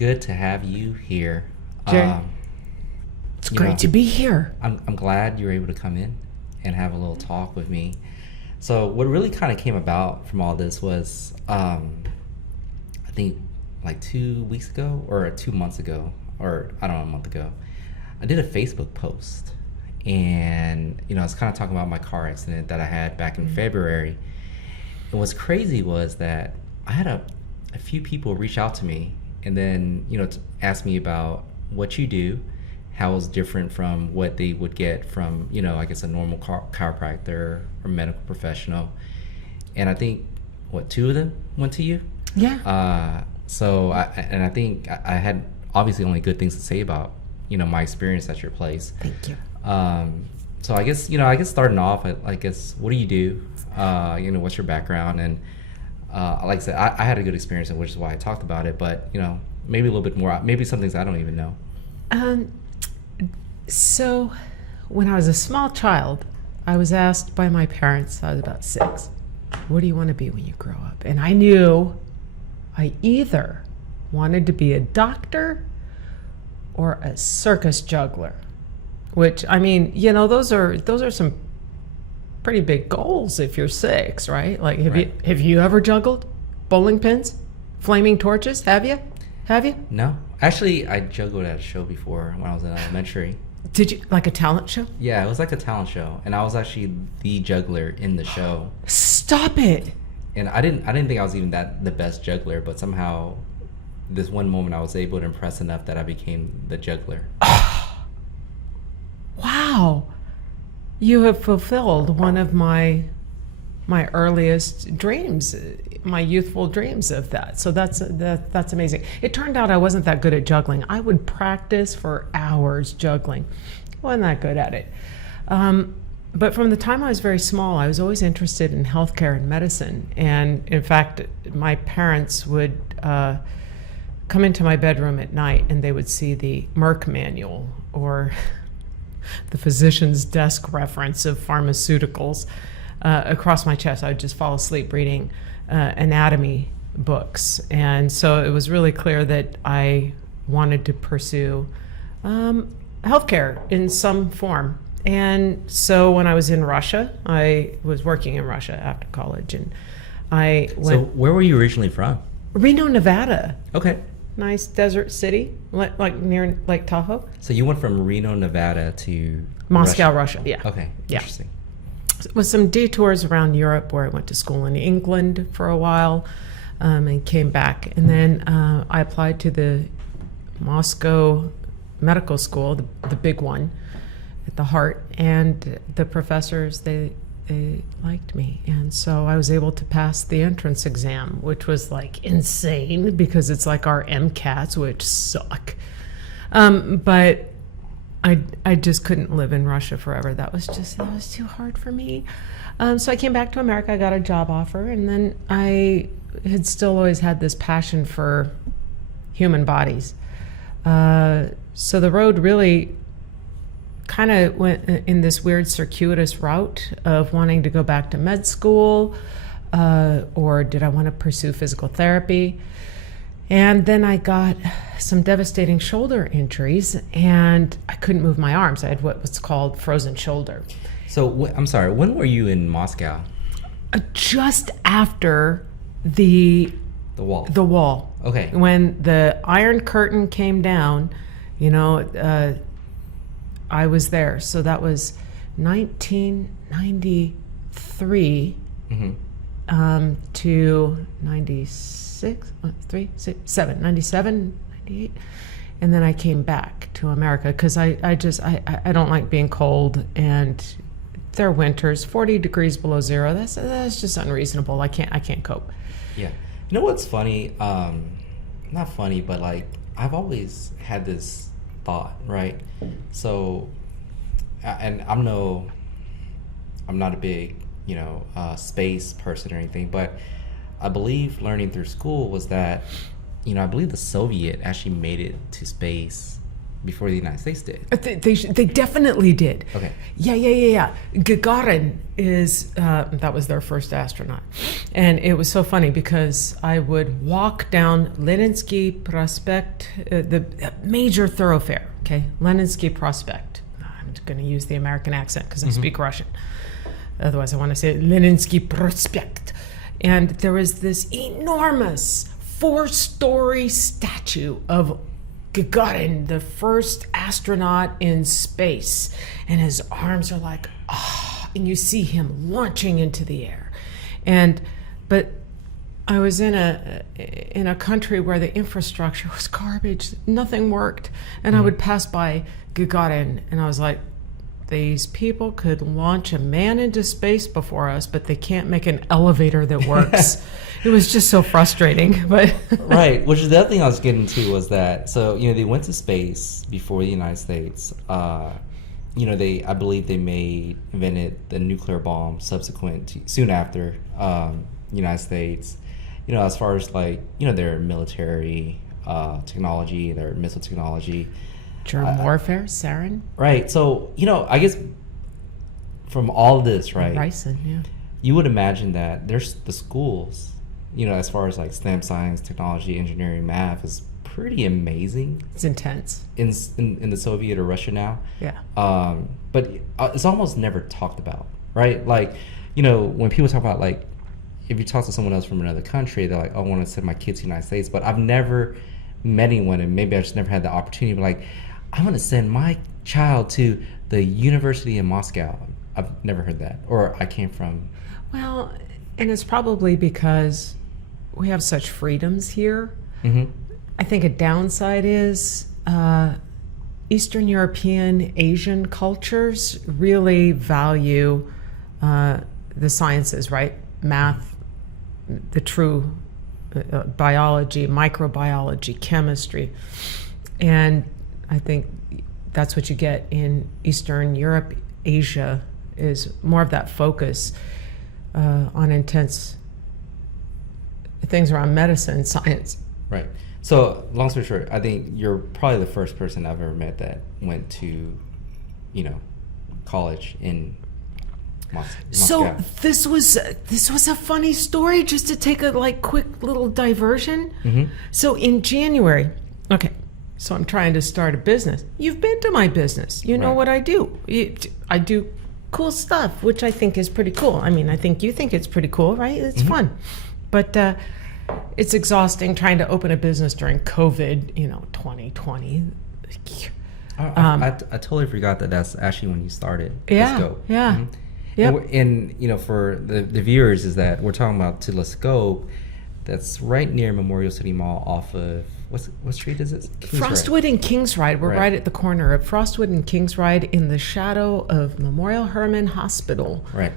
good to have you here. Jay, it's great to be here. I'm glad you were able to come in and have a little talk with me. So what really kind of came about from all this was, I think like 2 weeks ago or 2 months ago, or I don't know, a month ago, I did a Facebook post. And, I was kind of talking about my car accident that I had back in February. And what's crazy was that I had a few people reach out to me and then, to ask me about what you do, how it's different from what they would get from, I guess a normal chiropractor or medical professional. And I think, two of them went to you? Yeah. So I think I had obviously only good things to say about, my experience at your place. Thank you. So I guess starting off, I guess, what do you do? What's your background? And like I said, I had a good experience, which is why I talked about it. But maybe a little bit more. Maybe some things I don't even know. So when I was a small child, I was asked by my parents. I was about 6. What do you want to be when you grow up? And I knew I either wanted to be a doctor or a circus juggler. Which, I mean, those are some pretty big goals if you're 6, right? Like, have you ever juggled bowling pins, flaming torches? Have you? No, actually, I juggled at a show before when I was in elementary. Did you, like a talent show? Yeah, it was like a talent show, and I was actually the juggler in the show. Stop it! And I didn't think I was even the best juggler, but somehow, this one moment I was able to impress enough that I became the juggler. Wow, you have fulfilled one of my earliest dreams, my youthful dreams of that. So that's amazing. It turned out I wasn't that good at juggling. I would practice for hours juggling. Wasn't that good at it. But from the time I was very small, I was always interested in healthcare and medicine. And in fact, my parents would come into my bedroom at night and they would see the Merck manual or the physician's desk reference of pharmaceuticals across my chest. I would just fall asleep reading anatomy books. And so it was really clear that I wanted to pursue healthcare in some form. And so when I was in Russia, I was working in Russia after college, and I went. So where were you originally from? Reno, Nevada. Okay. Nice desert city, like near Lake Tahoe. So you went from Reno, Nevada to Moscow, Russia. Yeah. Okay. Yeah. Interesting. With some detours around Europe, where I went to school in England for a while, and came back, and then I applied to the Moscow Medical School, the big one at the Heart, and the professors they liked me, and so I was able to pass the entrance exam, which was like insane because it's like our MCATs, which suck. But I just couldn't live in Russia forever. That was too hard for me. So I came back to America. I got a job offer, and then I had still always had this passion for human bodies. So the road really kind of went in this weird circuitous route of wanting to go back to med school, or did I want to pursue physical therapy? And then I got some devastating shoulder injuries, and I couldn't move my arms. I had what's called frozen shoulder. So I'm sorry, when were you in Moscow? Just after the wall. The wall. Okay. When the Iron Curtain came down, I was there. So that was 1993 to 96, 97, 98. And then I came back to America because I don't like being cold, and their winters, 40 degrees below zero. That's just unreasonable. I can't cope. Yeah. You know what's funny? Not funny, but like I've always had this thought, right? So, and I'm not a big, space person or anything, but I believe learning through school was that, I believe the Soviet actually made it to space before the United States did. They definitely did. Okay. Yeah. Gagarin is, that was their first astronaut. And it was so funny because I would walk down Leninsky Prospect, the major thoroughfare, okay? Leninsky Prospect. I'm going to use the American accent because I speak Russian. Otherwise, I want to say Leninsky Prospect. And there was this enormous 4-story statue of Gagarin, the first astronaut in space, and his arms are like, and you see him launching into the air. But I was in a country where the infrastructure was garbage, nothing worked, and I would pass by Gagarin, and I was like, these people could launch a man into space before us, but they can't make an elevator that works. It was just so frustrating. But right, which is the other thing I was getting to was that, so, they went to space before the United States. I believe they invented the nuclear bomb soon after United States. As far as their military technology, their missile technology. Germ warfare, sarin. Right. So, I guess from all this, right? Ricin, yeah. You would imagine that there's the schools, as far as STEM, science, technology, engineering, math is pretty amazing. It's intense. In the Soviet or Russia now. Yeah. But it's almost never talked about, right? When people talk about, if you talk to someone else from another country, they're like, oh, I want to send my kids to the United States. But I've never met anyone, and maybe I just never had the opportunity, but I want to send my child to the University in Moscow. I've never heard that. Or I came from... Well, and it's probably because we have such freedoms here. Mm-hmm. I think a downside is Eastern European, Asian cultures really value the sciences, right? Math, the true biology, microbiology, chemistry. And I think that's what you get in Eastern Europe, Asia, is more of that focus on intense things around medicine, science. Right. So, long story short, I think you're probably the first person I've ever met that went to, college in Moscow. So this was a funny story, just to take a quick little diversion. Mm-hmm. So in January, okay. So I'm trying to start a business. You've been to my business. You know Right. what I do. I do cool stuff, which I think is pretty cool. I mean, I think you think it's pretty cool, right? It's fun. But it's exhausting trying to open a business during COVID, 2020. I totally forgot that's actually when you started. Yeah, Telescope. yeah. Mm-hmm. Yep. And for the viewers is that we're talking about Telescope that's right near Memorial City Mall off of... What street is it? Frostwood and Kingsride. We're Right. right at the corner of Frostwood and Kingsride in the shadow of Memorial Hermann Hospital. Right.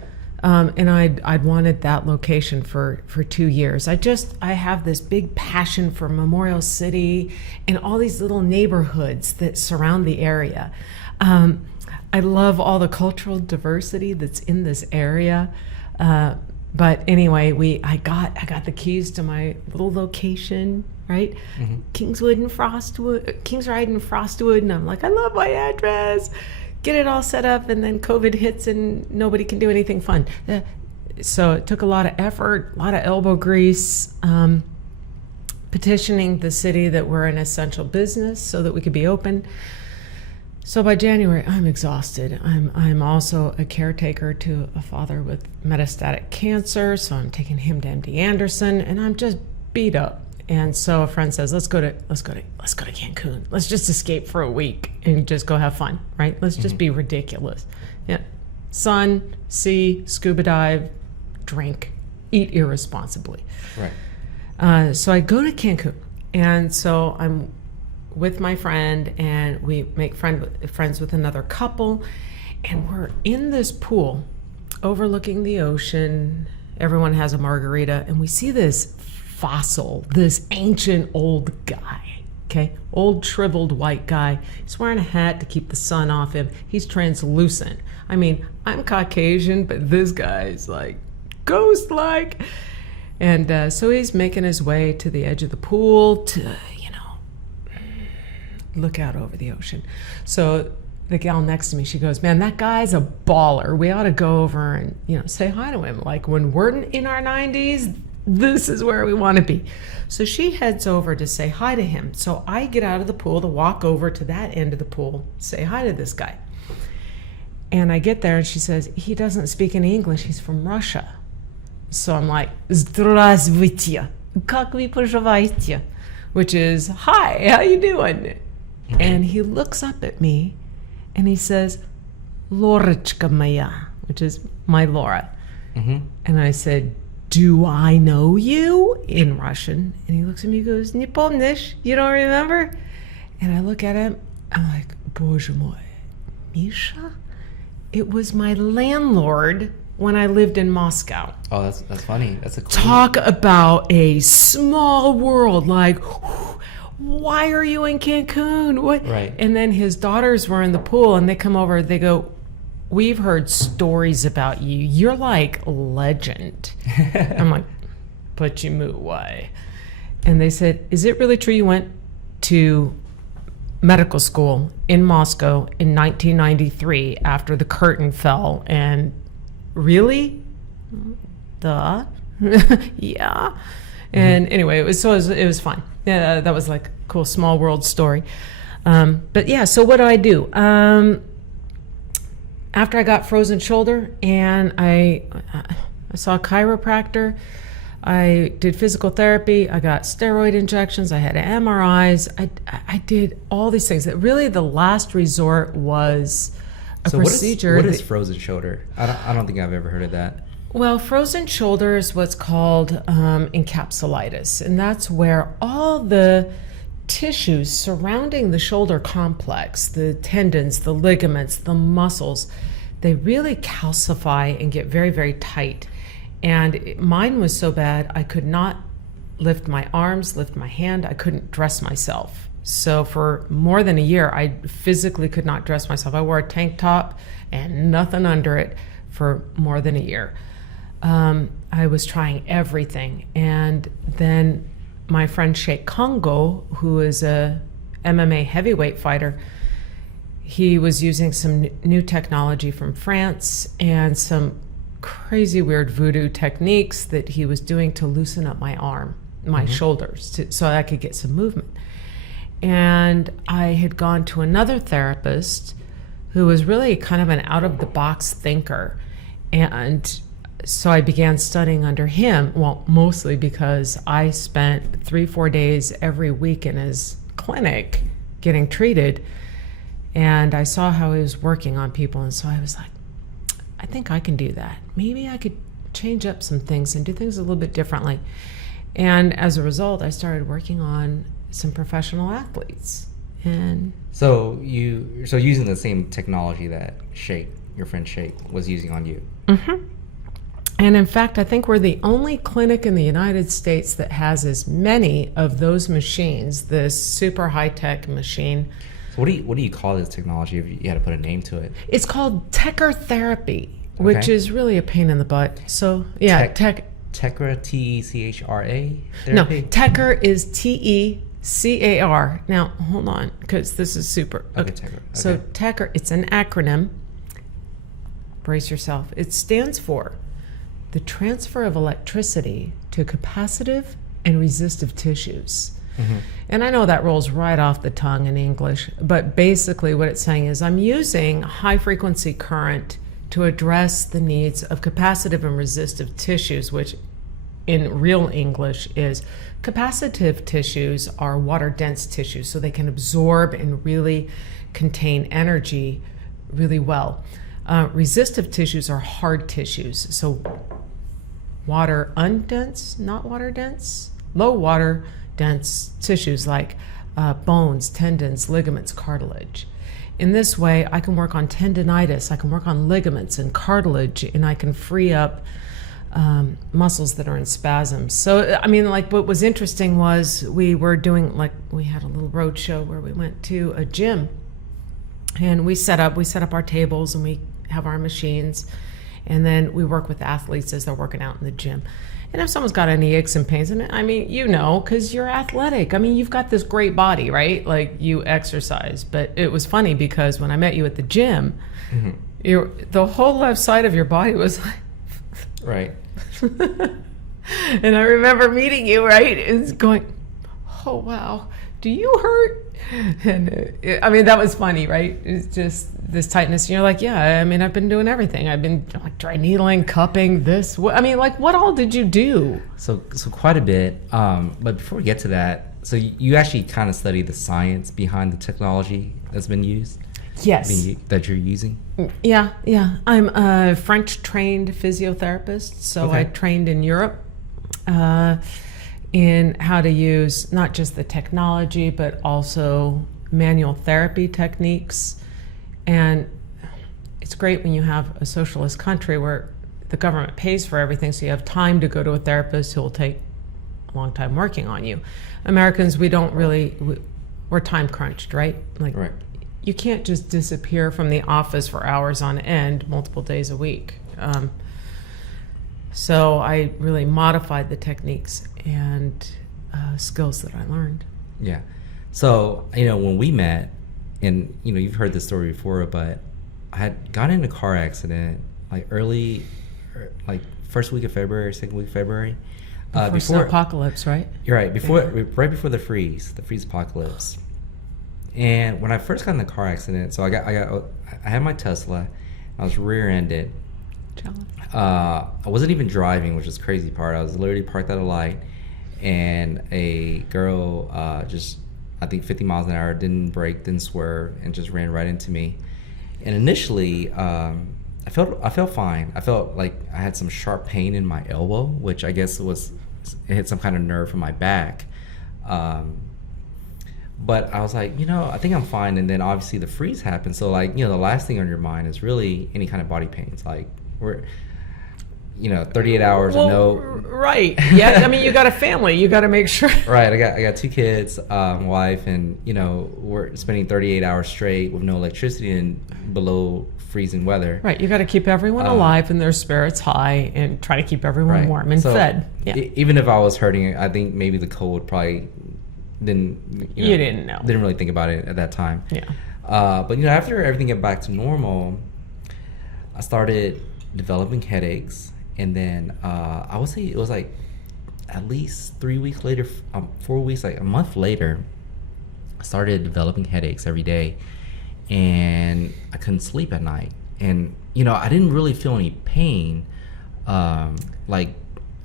And I'd wanted that location for 2 years. I have this big passion for Memorial City and all these little neighborhoods that surround the area. I love all the cultural diversity that's in this area. But anyway, I got the keys to my little location, right? Mm-hmm. Kingsride and Frostwood, and I'm like, I love my address. Get it all set up, and then COVID hits, and nobody can do anything fun. So it took a lot of effort, a lot of elbow grease, petitioning the city that we're an essential business so that we could be open. So by January, I'm exhausted. I'm also a caretaker to a father with metastatic cancer, so I'm taking him to MD Anderson, and I'm just beat up. And so a friend says, let's go to Cancun. Let's just escape for a week and just go have fun, right? Let's just be ridiculous. Yeah, sun, sea, scuba dive, drink, eat irresponsibly. Right. So I go to Cancun, and so I'm with my friend, and we make friends with another couple, and we're in this pool overlooking the ocean. Everyone has a margarita, and we see this fossil, this ancient old guy, okay? Old shriveled white guy. He's wearing a hat to keep the sun off him. He's translucent. I mean, I'm Caucasian, but this guy's like ghost-like. And so he's making his way to the edge of the pool to, look out over the ocean. So the gal next to me, she goes, man, that guy's a baller. We ought to go over and, say hi to him. Like when we're in our 90s, this is where we want to be. So she heads over to say hi to him. So I get out of the pool to walk over to that end of the pool, say hi to this guy. And I get there and she says, he doesn't speak any English. He's from Russia. So I'm like, Здравствуйте. Как вы поживаете? Which is, hi, how you doing? And he looks up at me and he says, Лорочка моя, which is my Laura. And I said, do I know you? In Russian. And he looks at me and goes, Не помнишь? You don't remember? And I look at him, I'm like, Боже мой, Misha? It was my landlord when I lived in Moscow. Oh, that's funny. That's a cool. Talk about a small world. Like, why are you in Cancun? What? Right. And then his daughters were in the pool, and they come over. They go, we've heard stories about you. You're like legend. I'm like, but you moo, why? And they said, is it really true you went to medical school in Moscow in 1993 after the curtain fell? And really? Duh. Yeah. And anyway, it was fun. Yeah, that was like a cool small world story. But yeah, so what do I do? After I got frozen shoulder and I saw a chiropractor, I did physical therapy, I got steroid injections, I had MRIs, I did all these things. Really the last resort was a procedure. What is frozen shoulder? I don't think I've ever heard of that. Well, frozen shoulder is what's called encapsulitis, and that's where all the tissues surrounding the shoulder complex, the tendons, the ligaments, the muscles, they really calcify and get very, very tight. And mine was so bad, I could not lift my arms, lift my hand, I couldn't dress myself. So for more than a year, I physically could not dress myself. I wore a tank top and nothing under it for more than a year. I was trying everything. And then my friend Sheikh Congo, who is a MMA heavyweight fighter, he was using some new technology from France and some crazy weird voodoo techniques that he was doing to loosen up my arm, my shoulders, so I could get some movement. And I had gone to another therapist who was really kind of an out-of-the-box thinker. And so I began studying under him, well, mostly because I spent 3-4 days every week in his clinic getting treated. And I saw how he was working on people. And so I was like, I think I can do that. Maybe I could change up some things and do things a little bit differently. And as a result, I started working on some professional athletes. And so using the same technology that Sheikh, your friend Sheikh, was using on you. And in fact, I think we're the only clinic in the United States that has as many of those machines, this super high-tech machine. So what do you call this technology if you had to put a name to it? It's called Techer therapy, which is really a pain in the butt. So yeah, Techer, T-E-C-H-R-A therapy? No, Techer is T-E-C-A-R. Now, hold on, because this is super. Okay, Techer. Okay. So Techer, it's an acronym. Brace yourself. It stands for the transfer of electricity to capacitive and resistive tissues. And I know that rolls right off the tongue in English, but basically what it's saying is I'm using high frequency current to address the needs of capacitive and resistive tissues, which in real English is capacitive tissues are water dense tissues, so they can absorb and really contain energy really well. Resistive tissues are hard tissues, so water undense, not water dense, low water dense tissues like bones, tendons, ligaments, cartilage. In this way, I can work on tendinitis, I can work on ligaments and cartilage, and I can free up muscles that are in spasms. So, I mean, like what was interesting was we were doing, like we had a little road show where we went to a gym and we set up our tables and we have our machines. And then we work with athletes as they're working out in the gym. And if someone's got any aches and pains, and I mean, you know, because you're athletic. I mean, you've got this great body, right? Like, you exercise. But it was funny because when I met you at the gym, the whole left side of your body was like... Right. And I remember meeting you, right? It's going, oh, wow, do you hurt? And I mean, that was funny, right? It's just this tightness. And you're like, yeah, I mean, I've been doing everything. I've been like dry needling, cupping, this. I mean, like, what all did you do? So quite a bit. But before we get to that, so you actually kind of study the science behind the technology that's been used? Yes. That you're using? Yeah. I'm a French-trained physiotherapist, so Okay. I trained in Europe in how to use not just the technology, but also manual therapy techniques. And it's great when you have a socialist country where the government pays for everything, so you have time to go to a therapist who will take a long time working on you. Americans, we're time crunched, right? Like, Right. You can't just disappear from the office for hours on end, multiple days a week. So I really modified the techniques and skills that I learned. Yeah. So, when we met, and, you've heard this story before, but I had gotten in a car accident, like first week of February, second week of February. Before the apocalypse, right? You're right. Right before the freeze apocalypse. And when I first got in the car accident, so I had my Tesla. I was rear-ended. I wasn't even driving, which is the crazy part. I was literally parked at a light, and a girl just, I think 50 miles an hour, didn't brake, didn't swerve, and just ran right into me. And initially, I felt fine. I felt like I had some sharp pain in my elbow, which I guess it hit some kind of nerve from my back. But I was like, I think I'm fine. And then obviously the freeze happened. So the last thing on your mind is really any kind of body pains. Like, we're, 38 hours or no. Right. Yeah. I mean, you got a family. You got to make sure. Right. I got 2 kids, wife, and, we're spending 38 hours straight with no electricity and below freezing weather. Right. You got to keep everyone alive and their spirits high and try to keep everyone warm and fed. Yeah. Even if I was hurting, I think maybe the cold probably didn't really think about it at that time. Yeah. But after everything got back to normal, I started developing headaches, and then I would say it was like at least 3 weeks later, 4 weeks, like a month later, I started developing headaches every day, and I couldn't sleep at night. And I didn't really feel any pain,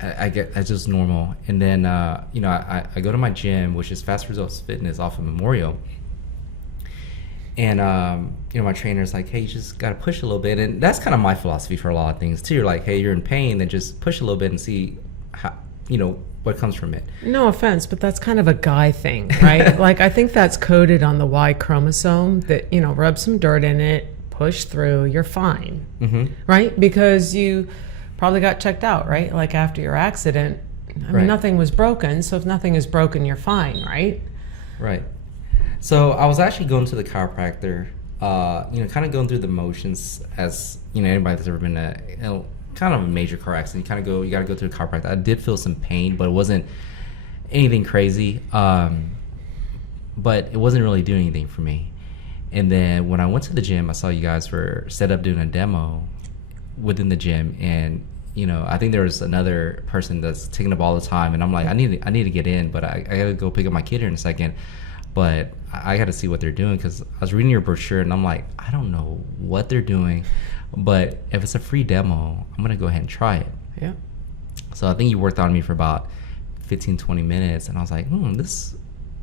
I get that's just normal. And then I go to my gym, which is Fast Results Fitness off of Memorial, and my trainer's like, hey, you just gotta push a little bit. And that's kind of my philosophy for a lot of things too. You're like, hey, you're in pain, then just push a little bit and see how what comes from it. No offense, but that's kind of a guy thing, right? Like, I think that's coded on the Y chromosome that, rub some dirt in it, push through, you're fine. Mm-hmm. Right? Because you probably got checked out, right? Like, after your accident, I mean, nothing was broken. So if nothing is broken, you're fine, right? Right. So I was actually going to the chiropractor, kind of going through the motions as, anybody that's ever been in a kind of a major car accident, you got to go to the chiropractor. I did feel some pain, but it wasn't anything crazy. But it wasn't really doing anything for me. And then when I went to the gym, I saw you guys were set up doing a demo within the gym, and I think there was another person that's taking up all the time, and I'm like, I need to get in, but I gotta go pick up my kid here in a second, but I gotta see what they're doing, because I was reading your brochure and I'm like, I don't know what they're doing, but if it's a free demo, I'm gonna go ahead and try it. Yeah. So I think you worked on me for about 15-20 minutes, and I was like, this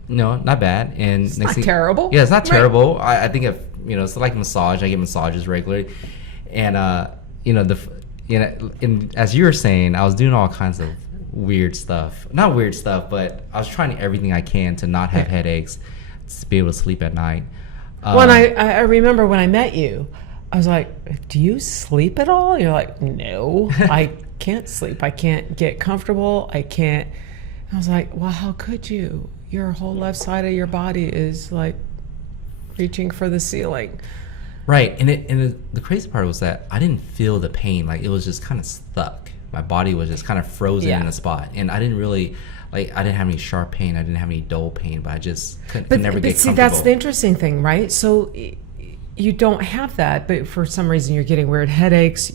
not bad. And it's not terrible. Yeah, it's not terrible. I think if it's like massage. I get massages regularly, and and as you were saying, I was doing all kinds of weird stuff. Not weird stuff, but I was trying everything I can to not have headaches, to be able to sleep at night. When I remember when I met you, I was like, do you sleep at all? You're like, no, I can't sleep. I can't get comfortable. I can't. I was like, well, how could you? Your whole left side of your body is like reaching for the ceiling. Right, the crazy part was that I didn't feel the pain. Like, it was just kind of stuck. My body was just kind of frozen in a spot, and I didn't really like. I didn't have any sharp pain. I didn't have any dull pain, but I just could never get comfortable. See, that's the interesting thing, right? So you don't have that, but for some reason you're getting weird headaches.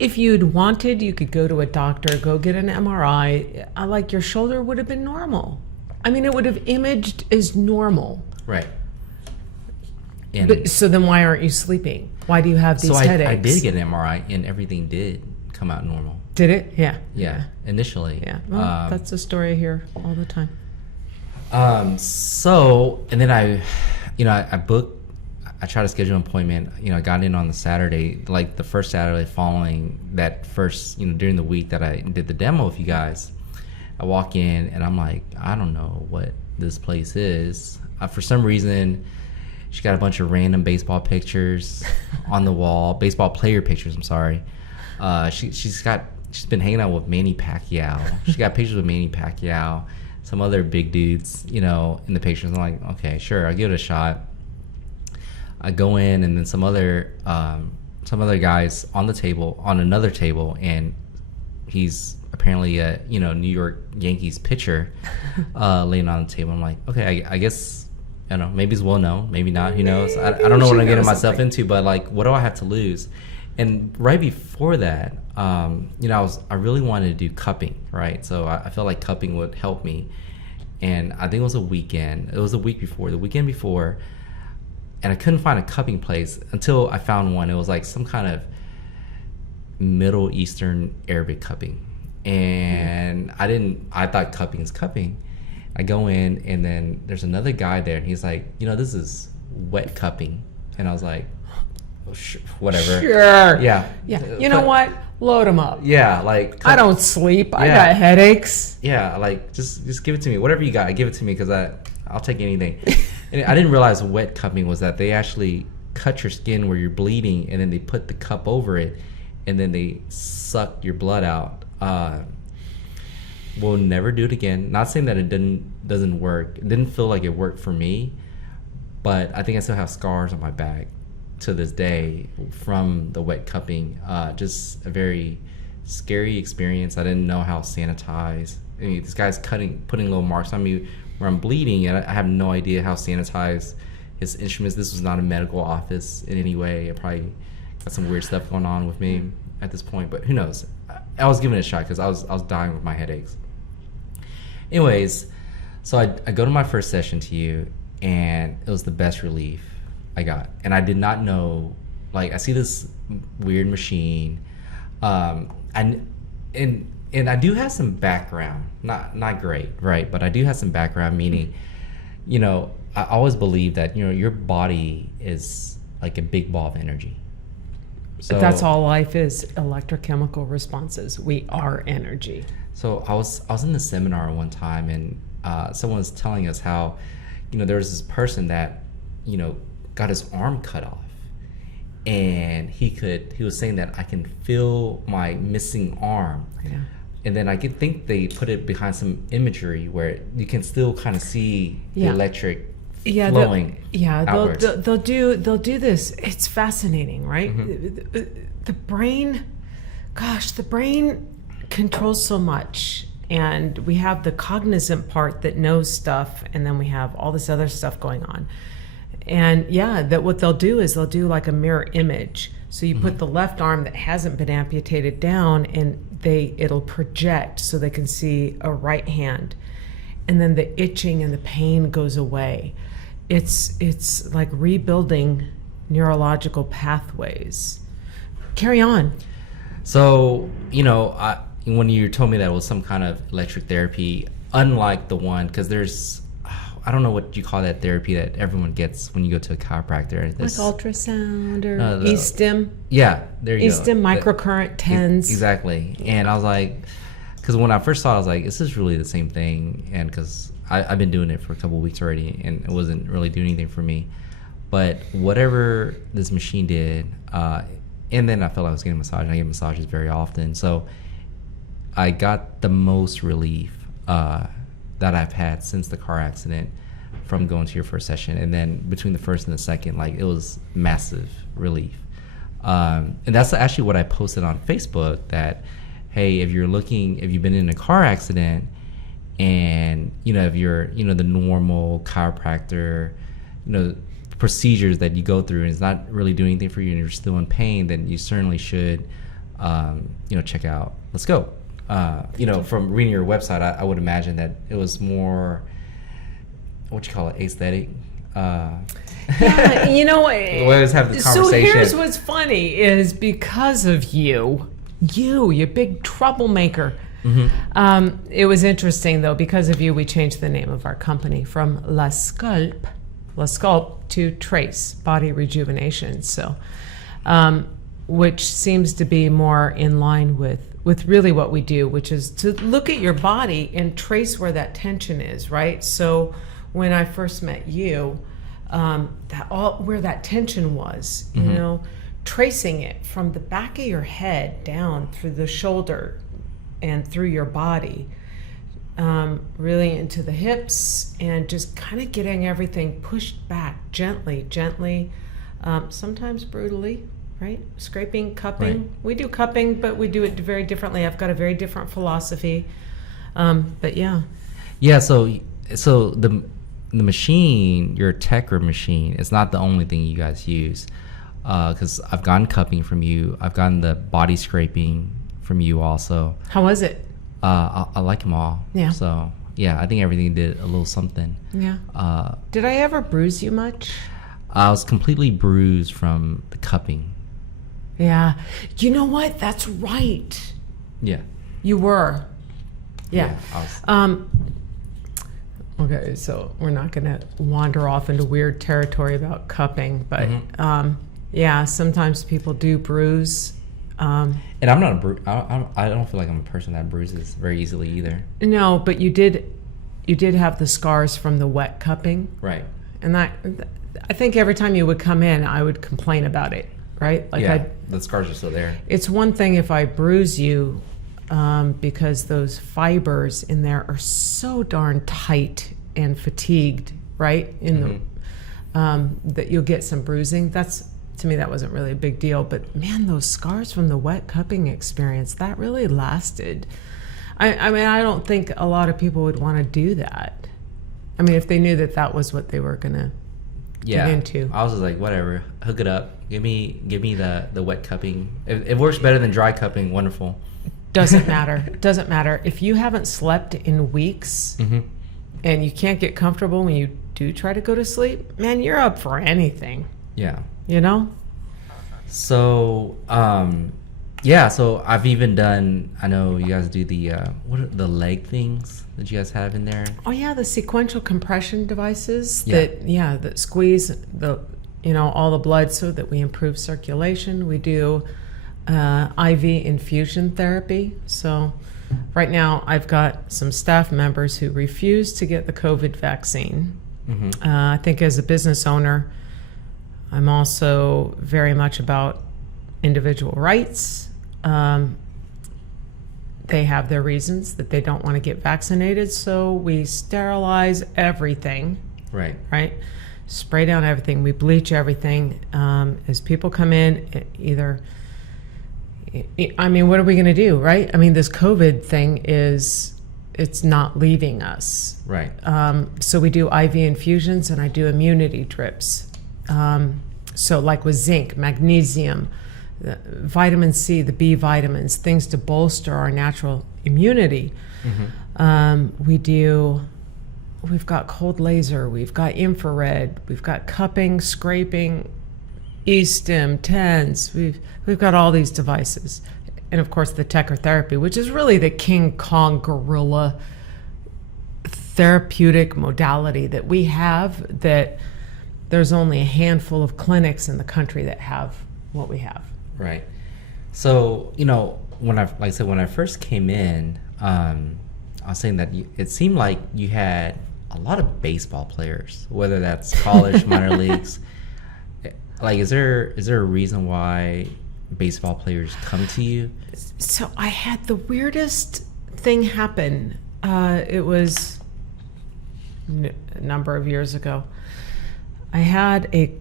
If you'd wanted, you could go to a doctor, go get an MRI. Like, your shoulder would have been normal. I mean, it would have imaged as normal. Right. So then why aren't you sleeping? Why do you have these headaches? I did get an MRI, and everything did come out normal. Did it? Yeah. Yeah, initially. Yeah. Well, that's a story I hear all the time. So, and then I tried to schedule an appointment. I got in on the Saturday, like the first Saturday following that first, during the week that I did the demo with you guys. I walk in, and I'm like, I don't know what this place is. For some reason, she got a bunch of random baseball pictures on the wall, baseball player pictures. I'm sorry. She's been hanging out with Manny Pacquiao. She got pictures with Manny Pacquiao, some other big dudes, in the pictures. I'm like, okay, sure, I'll give it a shot. I go in, and then some other guys on another table, and he's apparently a New York Yankees pitcher, laying on the table. I'm like, okay, I guess. I don't know, maybe he's well known, maybe not, who knows. I don't know what I'm getting myself into, but like, what do I have to lose? And right before that, I really wanted to do cupping, right? So I felt like cupping would help me. And I think it was a weekend. It was the weekend before, and I couldn't find a cupping place until I found one. It was like some kind of Middle Eastern Arabic cupping. And I thought cupping is cupping. I go in, and then there's another guy there, and he's like, this is wet cupping. And I was like, oh, whatever. Sure. Yeah. You know what? Load them up. Yeah, like. I don't sleep. I got headaches. Yeah, like, just give it to me. Whatever you got, give it to me, because I'll take anything. And I didn't realize wet cupping was that they actually cut your skin where you're bleeding, and then they put the cup over it, and then they suck your blood out. We'll never do it again. Not saying that it doesn't work. It didn't feel like it worked for me, but I think I still have scars on my back to this day from the wet cupping. Just a very scary experience. I didn't know how sanitized. I mean, this guy's putting little marks on me where I'm bleeding, and I have no idea how sanitized his instruments. This was not a medical office in any way. I probably got some weird stuff going on with me at this point, but who knows? I was giving it a shot because I was dying with my headaches. Anyways, so I go to my first session to you, and it was the best relief I got. And I did not know, like, I see this weird machine, and I do have some background, not great, right? But I do have some background, meaning, I always believe that, your body is like a big ball of energy. So that's all life is, electrochemical responses. We are energy. So I was in the seminar one time, and someone was telling us how, there was this person that, got his arm cut off, and he was saying that I can feel my missing arm. Yeah. And then I think they put it behind some imagery where you can still kind of see the electric flowing. They'll do this. It's fascinating, right? Mm-hmm. The brain controls so much, and we have the cognizant part that knows stuff, and then we have all this other stuff going on. And that what they'll do is they'll do like a mirror image. So you put the left arm that hasn't been amputated down, and it'll project so they can see a right hand, and then the itching and the pain goes away. It's like rebuilding neurological pathways. Carry on. So, when you told me that it was some kind of electric therapy, unlike the one, because there's, I don't know what you call that therapy that everyone gets when you go to a chiropractor. Like ultrasound or e-stim. Yeah, there you go. E-stim, microcurrent, TENS. Exactly. And I was like, because when I first saw it, I was like, is this really the same thing? And because I've been doing it for a couple of weeks already, and it wasn't really doing anything for me. But whatever this machine did, and then I felt like I was getting a massage, and I get massages very often. So I got the most relief that I've had since the car accident from going to your first session, and then between the first and the second, like it was massive relief. And that's actually what I posted on Facebook, that hey, if you've been in a car accident, and if you're the normal chiropractor procedures that you go through and it's not really doing anything for you and you're still in pain, then you certainly should check out Let's Go. From reading your website, I would imagine that it was more, what you call it, aesthetic. Yeah, we always have the conversation. So here's what's funny is because of you big troublemaker. Mm-hmm. It was interesting though, because of you, we changed the name of our company from La Sculpt to Trace Body Rejuvenation. So, which seems to be more in line with really what we do, which is to look at your body and trace where that tension is, right? So when I first met you, where that tension was, mm-hmm. Tracing it from the back of your head down through the shoulder and through your body, really into the hips, and just kind of getting everything pushed back gently, sometimes brutally, right? Scraping, cupping. Right. We do cupping, but we do it very differently. I've got a very different philosophy. But yeah. Yeah, so the machine, your Tecker machine, is not the only thing you guys use. Because I've gotten cupping from you. I've gotten the body scraping from you also. How was it? I like them all. Yeah. So, yeah, I think everything did a little something. Yeah. Did I ever bruise you much? I was completely bruised from the cupping. Yeah. You know what? That's right. Yeah. You were. Yeah. I was. Okay, so we're not going to wander off into weird territory about cupping, but mm-hmm. Yeah, sometimes people do bruise. And I'm not I don't feel like I'm a person that bruises very easily either. No, but you did have the scars from the wet cupping. Right. And I think every time you would come in, I would complain about it, right? Like yeah, the scars are still there. It's one thing if I bruise you, because those fibers in there are so darn tight and fatigued, right? That you'll get some bruising. To me, that wasn't really a big deal. But man, those scars from the wet cupping experience, that really lasted. I mean, I don't think a lot of people would want to do that. I mean, if they knew that was what they were gonna get into. I was just like, whatever, hook it up. Give me the wet cupping. It works better than dry cupping. Wonderful. Doesn't matter. If you haven't slept in weeks, mm-hmm. and you can't get comfortable when you do try to go to sleep, man, you're up for anything. Yeah. So, so I've even done, I know you guys do the, what are the leg things that you guys have in there? Oh yeah, the sequential compression devices that squeeze all the blood so that we improve circulation. We do IV infusion therapy. So right now I've got some staff members who refuse to get the COVID vaccine. Mm-hmm. I think as a business owner, I'm also very much about individual rights. They have their reasons that they don't want to get vaccinated, so we sterilize everything. Right. Right? Spray down everything. We bleach everything. As people come in, what are we going to do, right? I mean, this COVID thing it's not leaving us. Right. So we do IV infusions, and I do immunity drips. So like with zinc, magnesium, vitamin C, the B vitamins, things to bolster our natural immunity. Mm-hmm. We've got cold laser, we've got infrared, we've got cupping, scraping, e-stim, TENS, we've got all these devices. And of course the Tecker therapy, which is really the King Kong gorilla therapeutic modality that we have, that there's only a handful of clinics in the country that have what we have. Right. So, when I first came in, I was saying that it seemed like you had a lot of baseball players, whether that's college, minor leagues. Like, is there a reason why baseball players come to you? So I had the weirdest thing happen. It was a number of years ago. I had a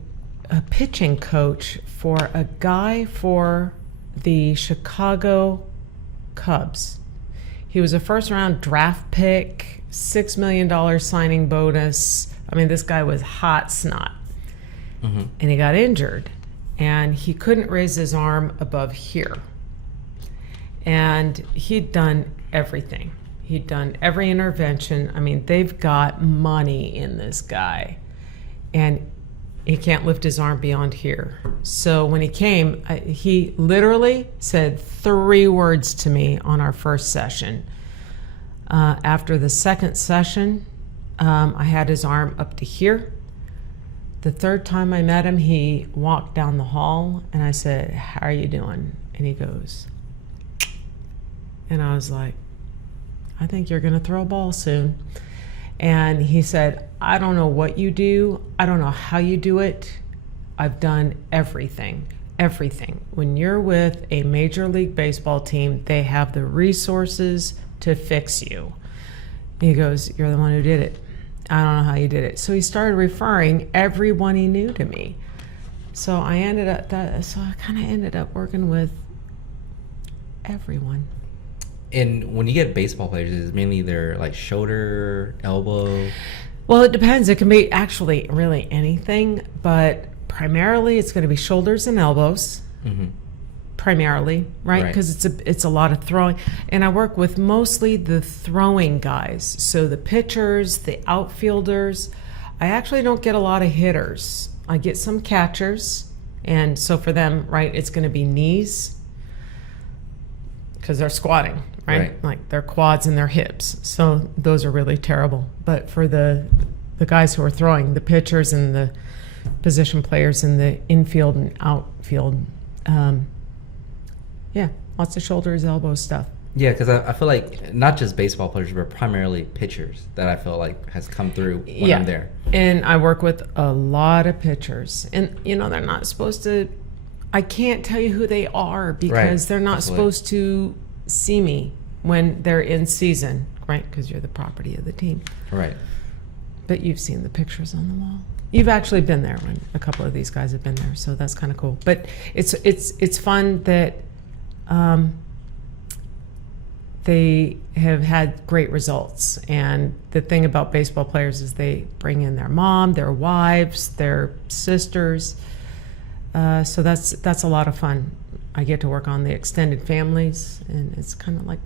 pitching coach for a guy for the Chicago Cubs. He was a first-round draft pick, $6 million signing bonus. I mean, this guy was hot snot. Mm-hmm. And he got injured, and he couldn't raise his arm above here. And he'd done everything. He'd done every intervention. I mean, they've got money in this guy. And he can't lift his arm beyond here. So when he came, he literally said 3 words to me on our first session. After the second session, I had his arm up to here. The third time I met him, he walked down the hall, and I said, "How are you doing?" And he goes, and I was like, "I think you're going to throw a ball soon." And he said, "I don't know what you do. I don't know how you do it. I've done everything. Everything. When you're with a Major League Baseball team, they have the resources to fix you." He goes, "You're the one who did it. I don't know how you did it." So he started referring everyone he knew to me. So I kind of ended up working with everyone. And when you get baseball players, is it mainly their like shoulder, elbow? Well, it depends. It can be actually really anything, but primarily it's going to be shoulders and elbows. Mm-hmm. Primarily, right? Because it's a lot of throwing. And I work with mostly the throwing guys. So the pitchers, the outfielders. I actually don't get a lot of hitters. I get some catchers. And so for them, right, it's going to be knees because they're squatting, right? Like their quads and their hips. So those are really terrible. But for the guys who are throwing, the pitchers and the position players in the infield and outfield, yeah, lots of shoulders, elbows stuff. Yeah, because I feel like not just baseball players, but primarily pitchers that I feel like has come through when I'm there. And I work with a lot of pitchers. And, you know, they're not supposed to, I can't tell you who they are because they're not supposed to see me when they're in season, right? Because you're the property of the team. Right. But you've seen the pictures on the wall. You've actually been there when a couple of these guys have been there, so that's kind of cool. But it's fun that they have had great results. And the thing about baseball players is they bring in their mom, their wives, their sisters. So that's a lot of fun. I get to work on the extended families, and it's kind of like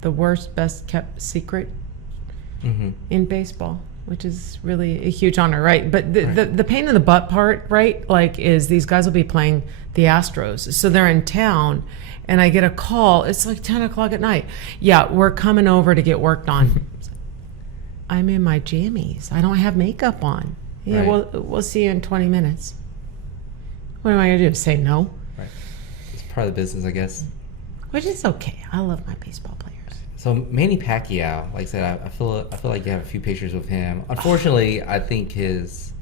the worst, best kept secret in baseball, which is really a huge honor, right? But the pain in the butt part, right, like is these guys will be playing the Astros. So they're in town, and I get a call. It's like 10 o'clock at night. Yeah, we're coming over to get worked on. I'm in my jammies. I don't have makeup on. Yeah, we'll see you in 20 minutes. What am I going to do? Say no? Right. It's part of the business, I guess. Which is okay. I love my baseball players. So Manny Pacquiao, like I said, I feel like you have a few pictures with him. Unfortunately, I think his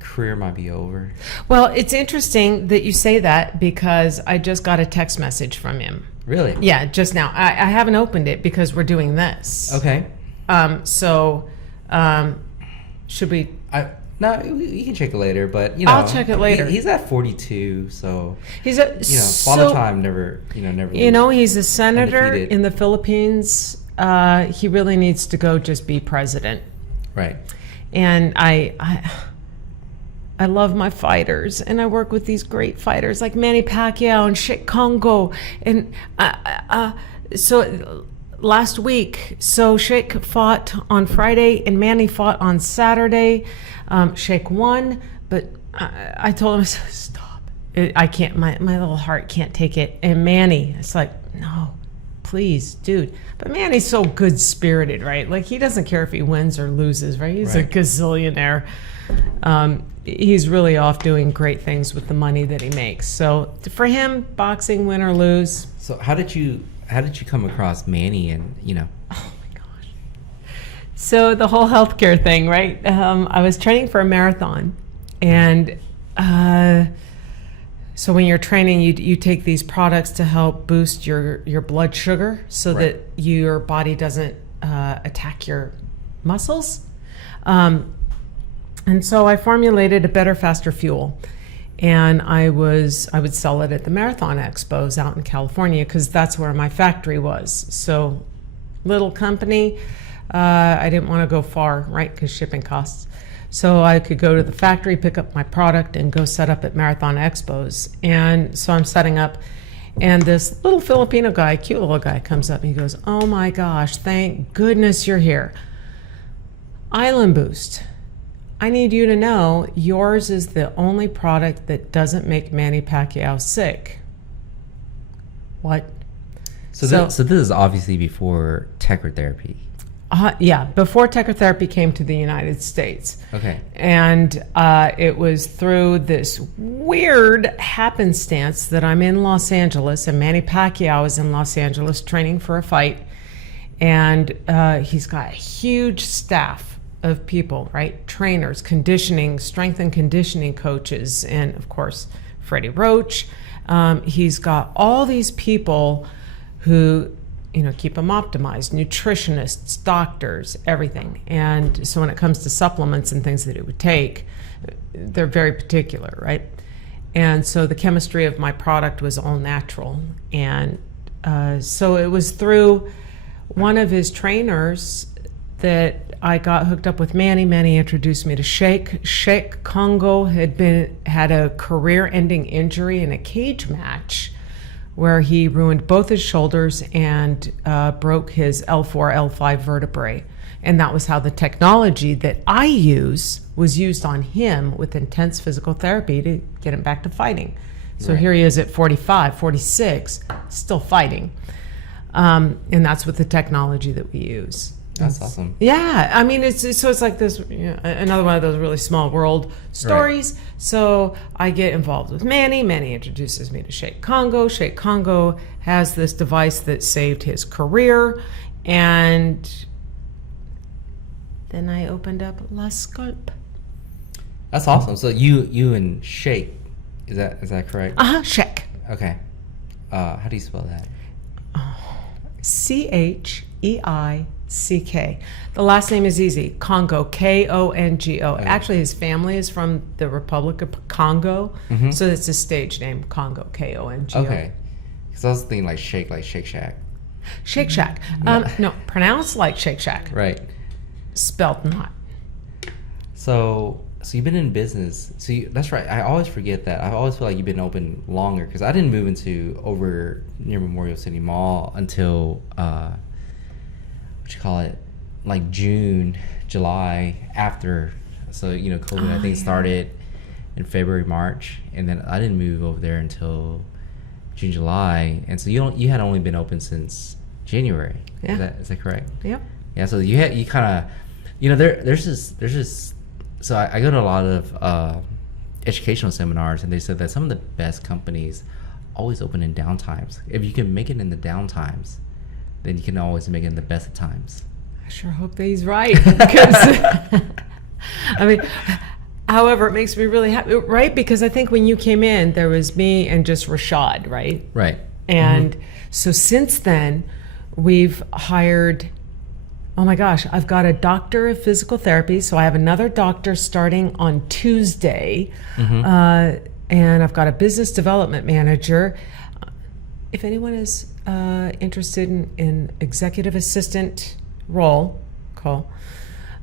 career might be over. Well, it's interesting that you say that because I just got a text message from him. Really? Yeah, just now. I haven't opened it because we're doing this. Okay. Should we? No, you can check it later, but you know, I'll check it later. He's at 42, so he's Father Time never. You know, he's a senator in the Philippines. He really needs to go just be president. Right. And I love my fighters, and I work with these great fighters like Manny Pacquiao and Sheik Congo, and so. Last week, so Sheik fought on Friday and Manny fought on Saturday. Sheik won, but I told him, I said, stop. I can't, my little heart can't take it. And Manny, it's like, no, please, dude. But Manny's so good-spirited, right? Like, he doesn't care if he wins or loses, right? He's a gazillionaire. He's really off doing great things with the money that he makes. So for him, boxing, win or lose. So how did you come across Manny and, you know? Oh my gosh. So the whole healthcare thing, right? I was training for a marathon, and so when you're training, you take these products to help boost your blood sugar so that your body doesn't attack your muscles. And so I formulated a better, faster fuel. And I would sell it at the marathon expos out in California because that's where my factory was. So little company, I didn't want to go far, right, because shipping costs. So I could go to the factory, pick up my product, and go set up at marathon expos. And so I'm setting up, and this little Filipino guy, cute little guy, comes up and he goes, "Oh my gosh, thank goodness you're here. Island Boost. I need you to know yours is the only product that doesn't make Manny Pacquiao sick." What? So this is obviously before Techrotherapy. Yeah, before Techrotherapy came to the United States. Okay. And it was through this weird happenstance that I'm in Los Angeles, and Manny Pacquiao is in Los Angeles training for a fight. And he's got a huge staff of people, right? Trainers, conditioning, strength and conditioning coaches, and of course, Freddie Roach. He's got all these people who, keep him optimized, nutritionists, doctors, everything. And so when it comes to supplements and things that it would take, they're very particular, right? And so the chemistry of my product was all natural. And so it was through one of his trainers that I got hooked up with Manny. Manny introduced me to Sheikh. Sheikh Congo had a career-ending injury in a cage match where he ruined both his shoulders and broke his L4, L5 vertebrae. And that was how the technology that I use was used on him with intense physical therapy to get him back to fighting. So Right. here he is at 45, 46, still fighting. And that's with the technology that we use. That's awesome. Yeah, I mean, it's like this, another one of those really small world stories. Right. So I get involved with Manny. Manny introduces me to Sheikh Congo. Sheikh Congo has this device that saved his career, and then I opened up La Sculpt. That's awesome. So you and Sheikh, is that correct? Sheikh. Okay. How do you spell that? Cheick. The last name is easy. Congo, Kongo. Okay. Actually, his family is from the Republic of Congo, Mm-hmm. so it's his stage name, Congo, Kongo. Okay. Because I was thinking like Shake Shack. Shake Shack. No, pronounced like Shake Shack. Right. Spelled not. So you've been in business. That's right. I always forget that. I always feel like you've been open longer because I didn't move into over near Memorial City Mall until like June, July after. So COVID I think started in February, March, and then I didn't move over there until June, July, and so you had only been open since January. Yeah. Is that correct? Yep. Yeah. So you kind of there's this. So I go to a lot of educational seminars, and they said that some of the best companies always open in downtimes. If you can make it in the downtimes, then you can always make it in the best of times. I sure hope that he's right. Because, I mean, however, it makes me really happy, right? Because I think when you came in, there was me and just Rashad, right? Right. And so since then, we've hired, oh my gosh, I've got a doctor of physical therapy. So I have another doctor starting on Tuesday. Mm-hmm. And I've got a business development manager. If anyone is interested in executive assistant role, call.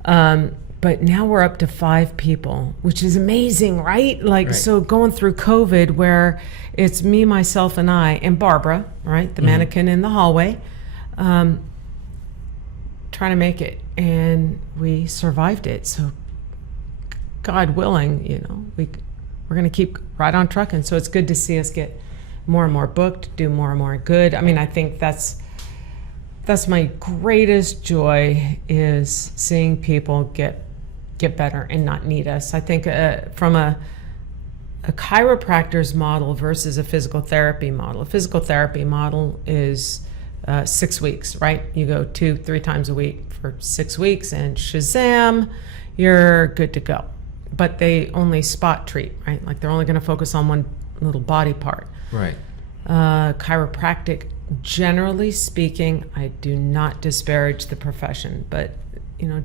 But now we're up to 5 people, which is amazing, right? Like, Right. So going through COVID where it's me, myself, and I, and Barbara, right? The mannequin in the hallway, trying to make it. And we survived it. So God willing, we're going to keep right on trucking. So it's good to see us get more and more booked, do more and more good. I mean, I think that's my greatest joy is seeing people get better and not need us. I think from a chiropractor's model versus a physical therapy model. A physical therapy model is 6 weeks, right? You go 2-3 times a week for 6 weeks and shazam, you're good to go. But they only spot treat, right? Like they're only going to focus on one little body part. Right. Chiropractic, generally speaking, I do not disparage the profession, but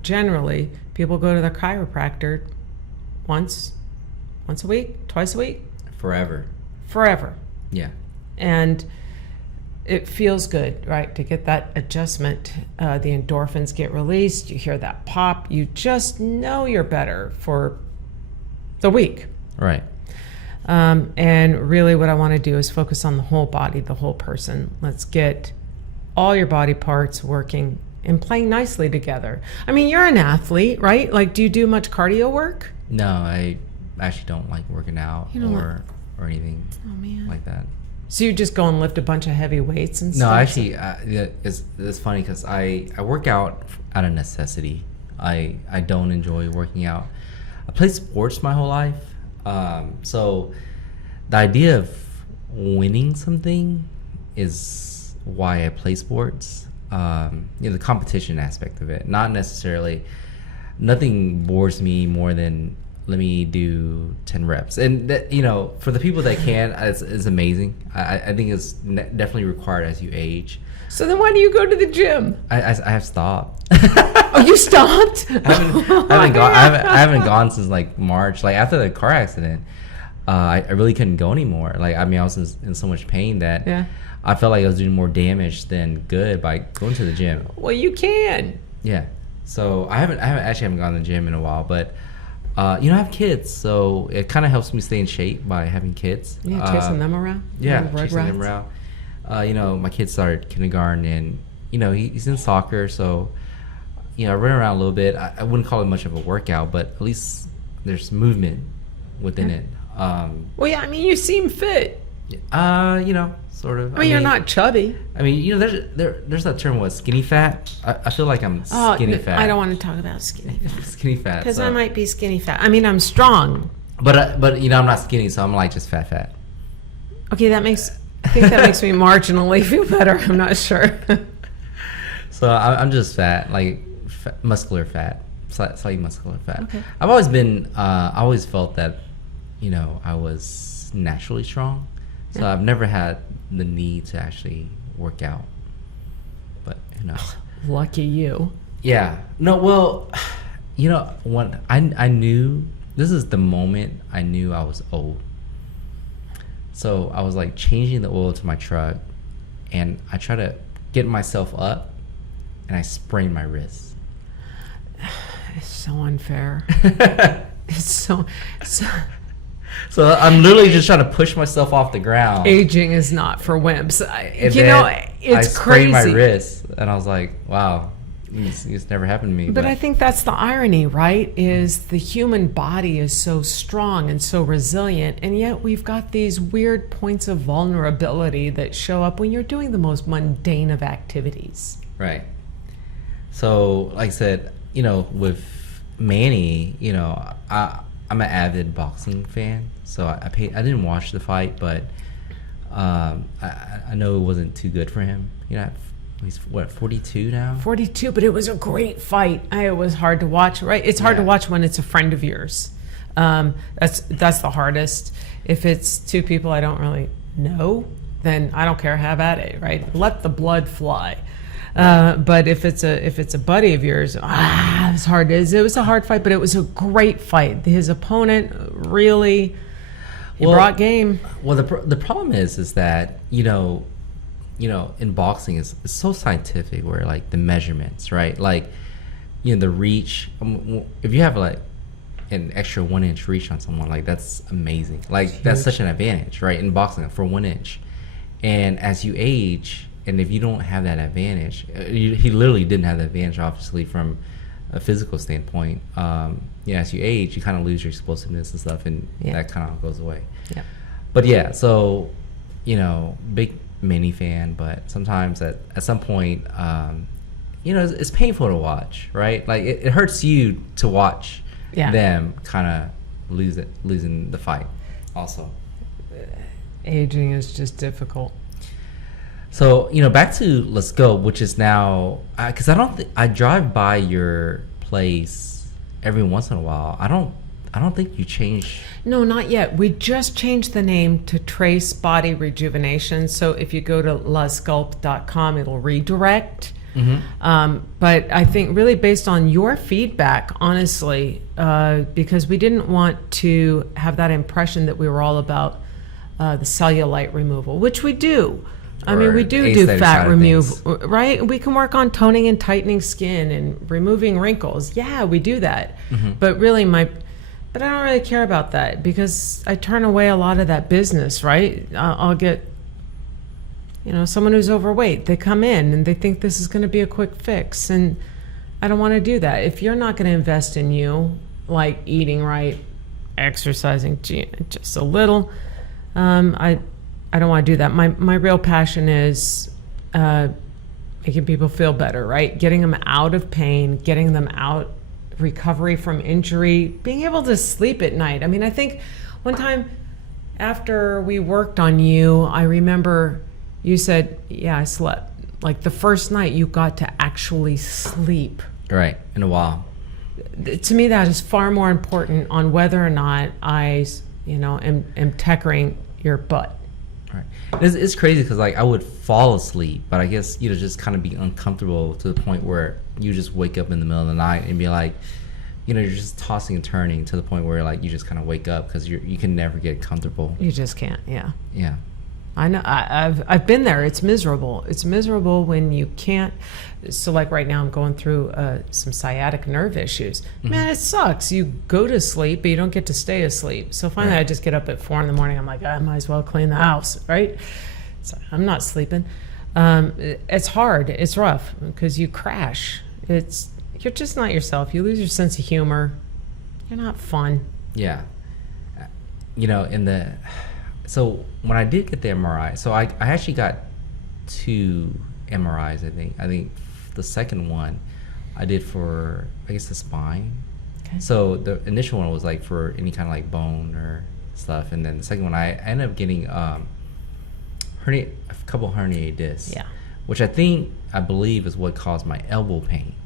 generally People go to their chiropractor once a week, twice a week, Forever. forever. And it feels good, right, to get that adjustment. The endorphins get released. You hear that pop. You just know you're better for the week. Right. And really what I want to do is focus on the whole body, the whole person. Let's get all your body parts working and playing nicely together. I mean, you're an athlete, right? Like, do you do much cardio work? No, I actually don't like working out or anything like that. So you just go and lift a bunch of heavy weights and No, stuff? actually, it's funny because I work out out of necessity. I don't enjoy working out. I played sports my whole life. So the idea of winning something is why I play sports. The competition aspect of it, not necessarily. Nothing bores me more than let me do 10 reps, and that, for the people that can, it's amazing. I think it's definitely required as you age. So then why do you go to the gym? I have stopped. Oh, you stopped? I haven't gone since like March. Like after the car accident, I really couldn't go anymore. Like I was in so much pain that I felt like I was doing more damage than good by going to the gym. Well, you can. Yeah. So I haven't gone to the gym in a while, but I have kids, so it kind of helps me stay in shape by having kids. Yeah, chasing them around. Yeah, chasing them around. My kid started kindergarten, and he's in soccer, so I run around a little bit. I wouldn't call it much of a workout, but at least there's movement within it. Well, yeah, I mean, you seem fit. Sort of. I mean, you're not chubby. I mean, there's that term, skinny fat. I feel like I'm skinny fat. I don't want to talk about skinny fat. Skinny fat. Because I might be skinny fat. I mean, I'm strong. But I'm not skinny, so I'm like just fat. Okay, I think that makes me marginally feel better. I'm not sure. So I'm just fat, like muscular fat, slightly muscular fat. Okay. I've always been, I always felt that, I was naturally strong. So I've never had the need to actually work out. But who knows? Lucky you. Yeah. No, well, when I knew, this is the moment I knew I was old. So I was like changing the oil to my truck, and I tried to get myself up, and I sprained my wrist. It's so unfair. It's so. So I'm literally just trying to push myself off the ground. Aging is not for wimps. It's I sprained crazy. my wrist, and I was like, wow, it's never happened to me. But I think that's the irony, right? Is the human body is so strong and so resilient, and yet we've got these weird points of vulnerability that show up when you're doing the most mundane of activities. Right. So, like I said, with Manny, I'm an avid boxing fan, so I didn't watch the fight, but I know it wasn't too good for him. He's 42 now. 42, but it was a great fight. It was hard to watch, right? It's hard to watch when it's a friend of yours. That's the hardest. If it's two people I don't really know, then I don't care. Have at it, right? Let the blood fly. But if it's a buddy of yours, it's hard. It was a hard fight, but it was a great fight. His opponent really brought game. Well, the problem is that in boxing it's so scientific, where like the measurements, right? Like the reach. If you have like an extra 1 inch reach on someone, like that's amazing. Like that's such an advantage, right? In boxing for 1 inch, and as you age. And if you don't have that advantage, he literally didn't have that advantage, obviously, from a physical standpoint. As you age, you kind of lose your explosiveness and stuff, and that kind of goes away. Yeah. But yeah, so, big Manny fan, but sometimes at some point, it's painful to watch, right? Like, it hurts you to watch them kind of losing the fight also. Aging is just difficult. So, back to Let's Go, which is now, because I drive by your place every once in a while. I don't think you changed. No, not yet. We just changed the name to Trace Body Rejuvenation. So if you go to lasculpt.com, it'll redirect. But I think really based on your feedback, honestly, because we didn't want to have that impression that we were all about the cellulite removal, which we do. I mean, we do fat removal, right? We can work on toning and tightening skin and removing wrinkles. Yeah, we do that. But really, but I don't really care about that because I turn away a lot of that business, right? I'll get, someone who's overweight. They come in and they think this is going to be a quick fix. And I don't want to do that. If you're not going to invest in you, like eating right, exercising just a little, I don't want to do that. My real passion is making people feel better, right? Getting them out of pain, getting them out, recovery from injury, being able to sleep at night. I mean, I think one time after we worked on you, I remember you said, yeah, I slept. Like the first night you got to actually sleep. Right, in a while. To me, that is far more important on whether or not I, am techering your butt. Right. It's crazy because like I would fall asleep, but I guess just kind of be uncomfortable to the point where you just wake up in the middle of the night and be like, you're just tossing and turning to the point where like you just kind of wake up because you can never get comfortable. You just can't. Yeah. Yeah. I know. I've been there. It's miserable. It's miserable when you can't. So like right now I'm going through some sciatic nerve issues. Man, it sucks. You go to sleep, but you don't get to stay asleep. So finally I just get up at 4 a.m. I'm like, I might as well clean the house, right? So I'm not sleeping. It's hard. It's rough because you crash. You're just not yourself. You lose your sense of humor. You're not fun. Yeah. So when I did get the MRI, so I actually got 2 MRIs, I think the second one I did for, I guess, the spine. Okay. So the initial one was like for any kind of like bone or stuff. And then the second one, I ended up getting a couple herniated discs. Yeah. Which I believe is what caused my elbow pain.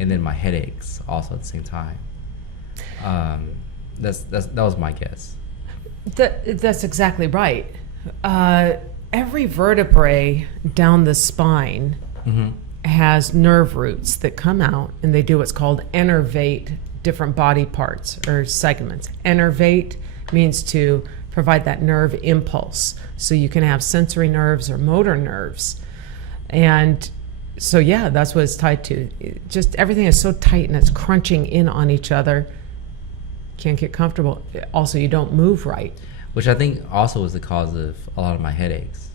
And then my headaches also at the same time. That was my guess. That's exactly right. Every vertebrae down the spine has nerve roots that come out, and they do what's called innervate different body parts or segments. Innervate means to provide that nerve impulse, so you can have sensory nerves or motor nerves. And so, yeah, that's what it's tied to. Just everything is so tight and it's crunching in on each other. Can't get comfortable. Also, you don't move right. Which I think also is the cause of a lot of my headaches.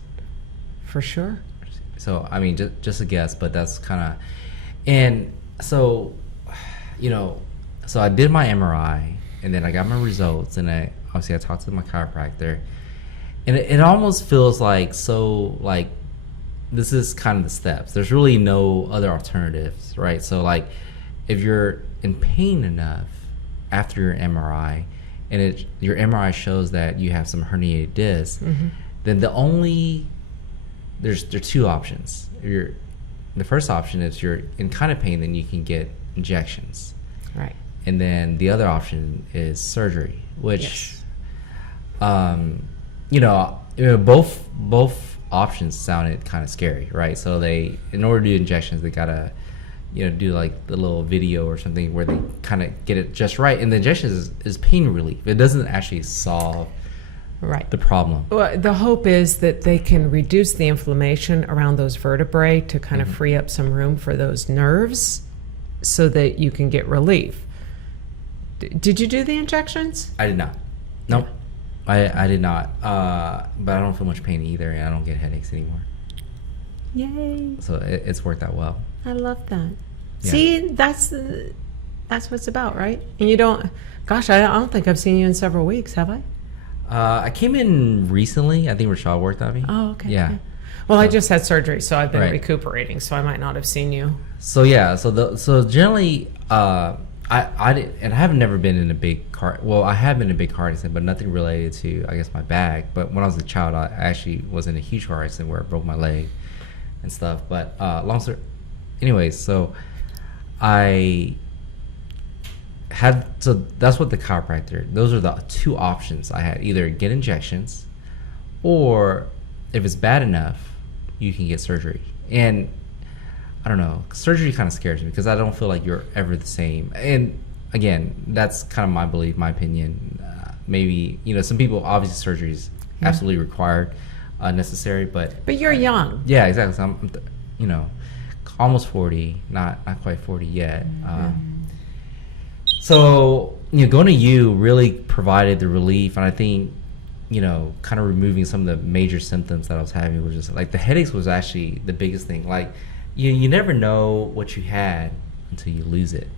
For sure. So, I mean, just a guess, but that's kind of... And so, so I did my MRI, and then I got my results, and I talked to my chiropractor. And it almost feels like this is kind of the steps. There's really no other alternatives, right? So, like, if you're in pain enough after your MRI, and your MRI shows that you have some herniated discs, then there's 2 options. The first option is you're in kind of pain, then you can get injections. Right. And then the other option is surgery, which, both options sounded kind of scary, right? So in order to do injections, they gotta do like the little video or something where they kind of get it just right. And the injection is pain relief. It doesn't actually solve the problem. Well, the hope is that they can reduce the inflammation around those vertebrae to kind of free up some room for those nerves so that you can get relief. Did you do the injections? I did not. Nope. I did not. But I don't feel much pain either, and I don't get headaches anymore. Yay. So it's worked out well. I love that. Yeah. See, that's what it's about, right? And you don't, gosh, I don't think I've seen you in several weeks, have I? I came in recently. I think Rachel worked on me. Oh, okay. Yeah. Okay. Well, I just had surgery, so I've been recuperating, so I might not have seen you. So yeah, so generally, I have never been in a big car. Well, I have been in a big car accident, but nothing related to, I guess, my back. But when I was a child, I actually was in a huge car accident where I broke my leg and stuff. But long story, anyways, so that's what the chiropractor, those are the 2 options I had. Either get injections, or if it's bad enough, you can get surgery. And I don't know, surgery kind of scares me because I don't feel like you're ever the same. And again, that's kind of my belief, my opinion. Maybe, you know, some people, obviously surgery is absolutely required, necessary, but you're young. Yeah, exactly. So I'm you know, almost 40, not quite 40 yet. So, you know, going to you really provided the relief, and I think, you know, kind of removing some of the major symptoms that I was having was just like the headaches was actually the biggest thing. Like, you never know what you had until you lose it.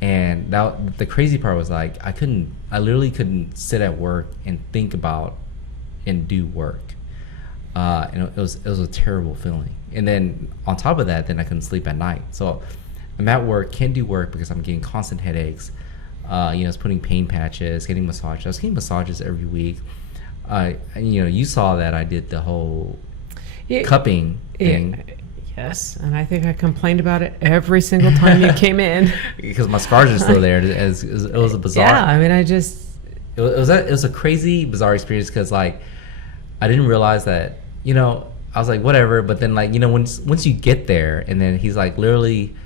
And that, the crazy part was like I literally couldn't sit at work and think about and do work. And it was a terrible feeling. And then on top of that, then I couldn't sleep at night. So I'm at work, can't do work because I'm getting constant headaches. You know, I was putting pain patches, getting massages. I was getting massages every week. And, you know, you saw that I did the whole cupping thing. Yes, and I think I complained about it every single time you came in. Because my scars are still there. It was a bizarre. Yeah, I mean, it was a crazy, bizarre experience because, like, I didn't realize that, you know, I was like, whatever. But then, like, you know, once you get there, and then he's like literally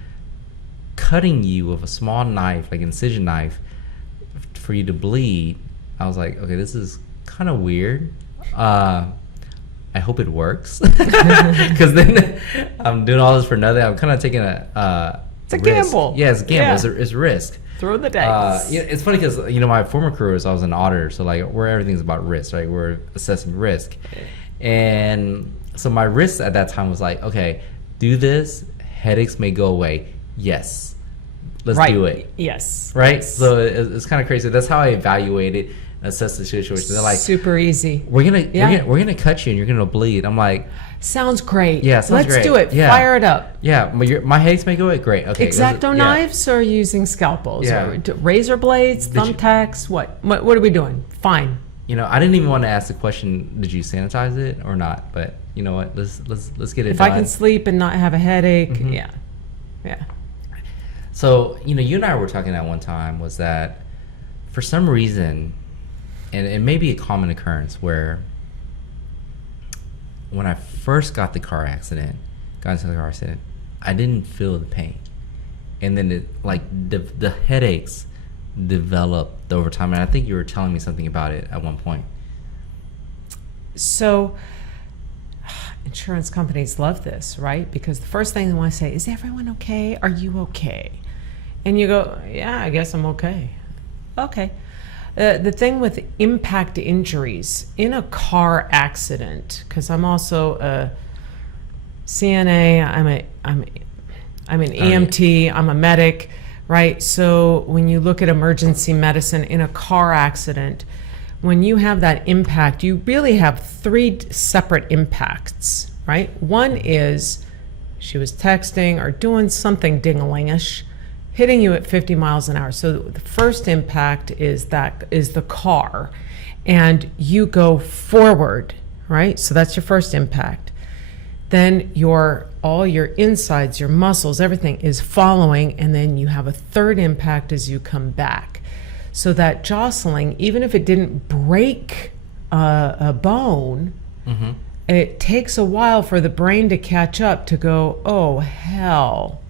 cutting you with a small knife, like incision knife, for you to bleed. I was like, okay, this is kind of weird. I hope it works, because then I'm doing all this for nothing. I'm kind of taking a it's a risk. Gamble. Yeah, it's a gamble. Yeah. It's a risk. Throw the dice. Yeah, it's funny because, you know, my former career was I was an auditor, so like where everything's about risk, right? We're assessing risk, and so my risk at that time was like, okay, do this, headaches may go away. Yes, let's do it. Yes, right. Yes. So it's kind of crazy. That's how I evaluate it. Assess the situation. They're like, super easy. We're gonna cut you and you're gonna bleed. I'm like, sounds great. Yeah, sounds Let's great. do it. Yeah. Fire it up. Yeah, my headaches may go away. Great. Okay. X-Acto knives or using scalpels? Yeah. Or razor blades, thumbtacks. What are we doing? Fine. You know, I didn't even want to ask the question, did you sanitize it or not? But you know what? Let's get it if done. I can sleep and not have a headache, yeah. So, you know, you and I were talking at one time was that for some reason, and it may be a common occurrence, where when I first got into the car accident, I didn't feel the pain. And then the headaches developed over time. And I think you were telling me something about it at one point. So insurance companies love this, right? Because the first thing they want to say, is everyone okay? Are you okay? And you go, yeah, I guess I'm okay. Okay. The thing with impact injuries in a car accident, because I'm also a CNA, I'm an EMT, I'm a medic, right? So when you look at emergency medicine in a car accident, when you have that impact, you really have three separate impacts, right? One is she was texting or doing something ding-a-lingish, hitting you at 50 miles an hour. So the first impact is the car, and you go forward, right? So that's your first impact. Then all your insides, your muscles, everything is following, and then you have a third impact as you come back. So that jostling, even if it didn't break a bone, it takes a while for the brain to catch up to go, oh hell,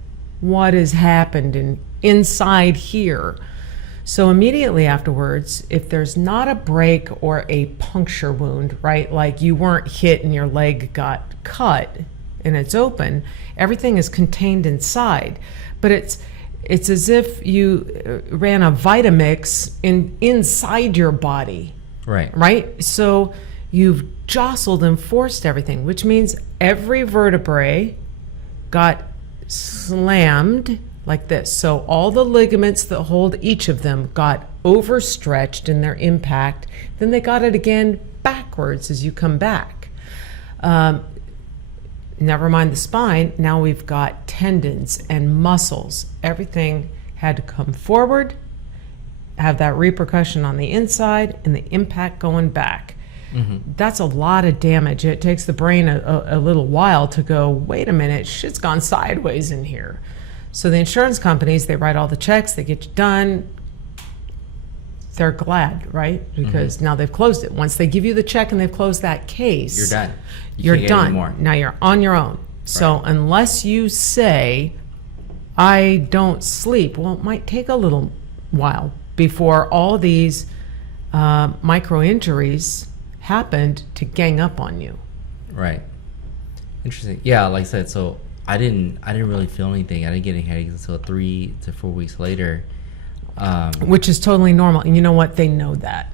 what has happened inside here? So immediately afterwards, if there's not a break or a puncture wound, right, like you weren't hit and your leg got cut and it's open, everything is contained inside. But it's as if you ran a Vitamix inside your body. Right? So you've jostled and forced everything, which means every vertebrae got slammed like this. So all the ligaments that hold each of them got overstretched in their impact. Then they got it again backwards as you come back. Never mind the spine. Now we've got tendons and muscles. Everything had to come forward, have that repercussion on the inside, and the impact going back. That's a lot of damage. It takes the brain a little while to go, wait a minute, shit's gone sideways in here. So the insurance companies, they write all the checks, they get you done. They're glad, right? Because now they've closed it. Once they give you the check and they've closed that case, you're done. You're done. Now you're on your own. So Right. unless you say, I don't sleep, well, it might take a little while before all these micro injuries happened to gang up on you. Right. Interesting. Yeah, like I said, so I didn't really feel anything. I didn't get any headaches until 3 to 4 weeks later. Which is totally normal. And you know what? They know that.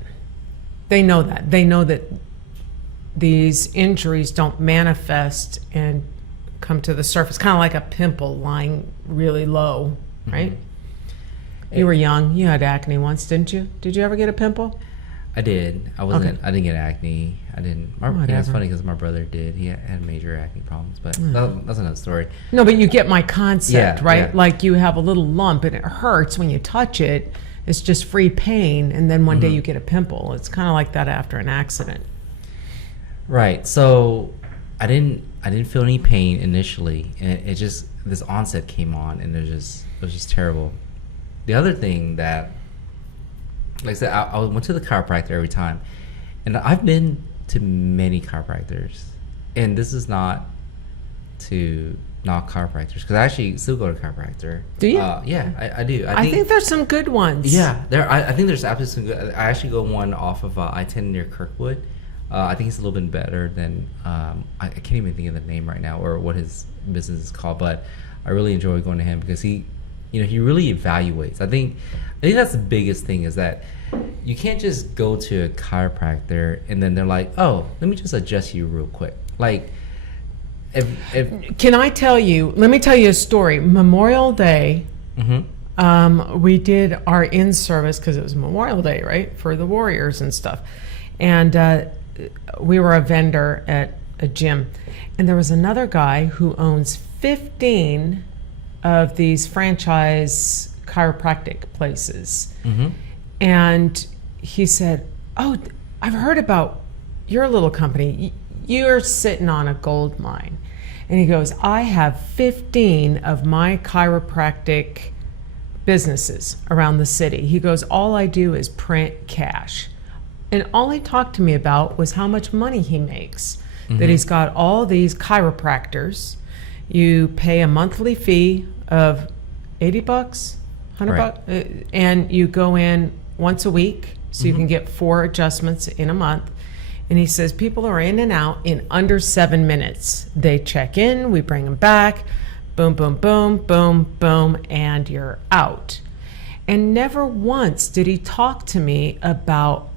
They know that. They know that these injuries don't manifest and come to the surface, kind of like a pimple lying really low, right? Mm-hmm. You were young. You had acne once, didn't you? Did you ever get a pimple? I did. I wasn't. Okay. I didn't get acne. I didn't. Yeah, it's Whatever. funny because my brother did. He had major acne problems, but that's another story. No, but you get my concept, Yeah, right? yeah. Like you have a little lump and it hurts when you touch it. It's just free pain, and then one day you get a pimple. It's kind of like that after an accident. Right. So I didn't feel any pain initially, and it just this onset came on, and it was just terrible. The other thing that, like I said, I went to the chiropractor every time, and I've been to many chiropractors, and this is not to knock chiropractors because I actually still go to chiropractor. Do you? Yeah, I do. I think there's some good ones. Yeah, I think there's absolutely some good. I actually go one off of I-10 near Kirkwood. I think it's a little bit better than I can't even think of the name right now or what his business is called, but I really enjoy going to him because he really evaluates. I think that's the biggest thing is that you can't just go to a chiropractor and then they're like, oh, let me just adjust you real quick. Like, if Can I tell you? Let me tell you a story. Memorial Day, we did our in-service because it was Memorial Day, right, for the Warriors and stuff, and we were a vendor at a gym, and there was another guy who owns 15 of these franchise chiropractic places, and he said, "Oh, I've heard about your little company. You're sitting on a gold mine." And he goes, I have 15 of my chiropractic businesses around the city. He goes, all I do is print cash. And all he talked to me about was how much money he makes. That he's got all these chiropractors. You pay a monthly fee of $80, $100, Right. And you go in once a week, so you can get 4 adjustments in a month. And he says people are in and out in under 7 minutes. They check in, we bring them back, boom, boom, boom, boom, boom, and you're out. And never once did he talk to me about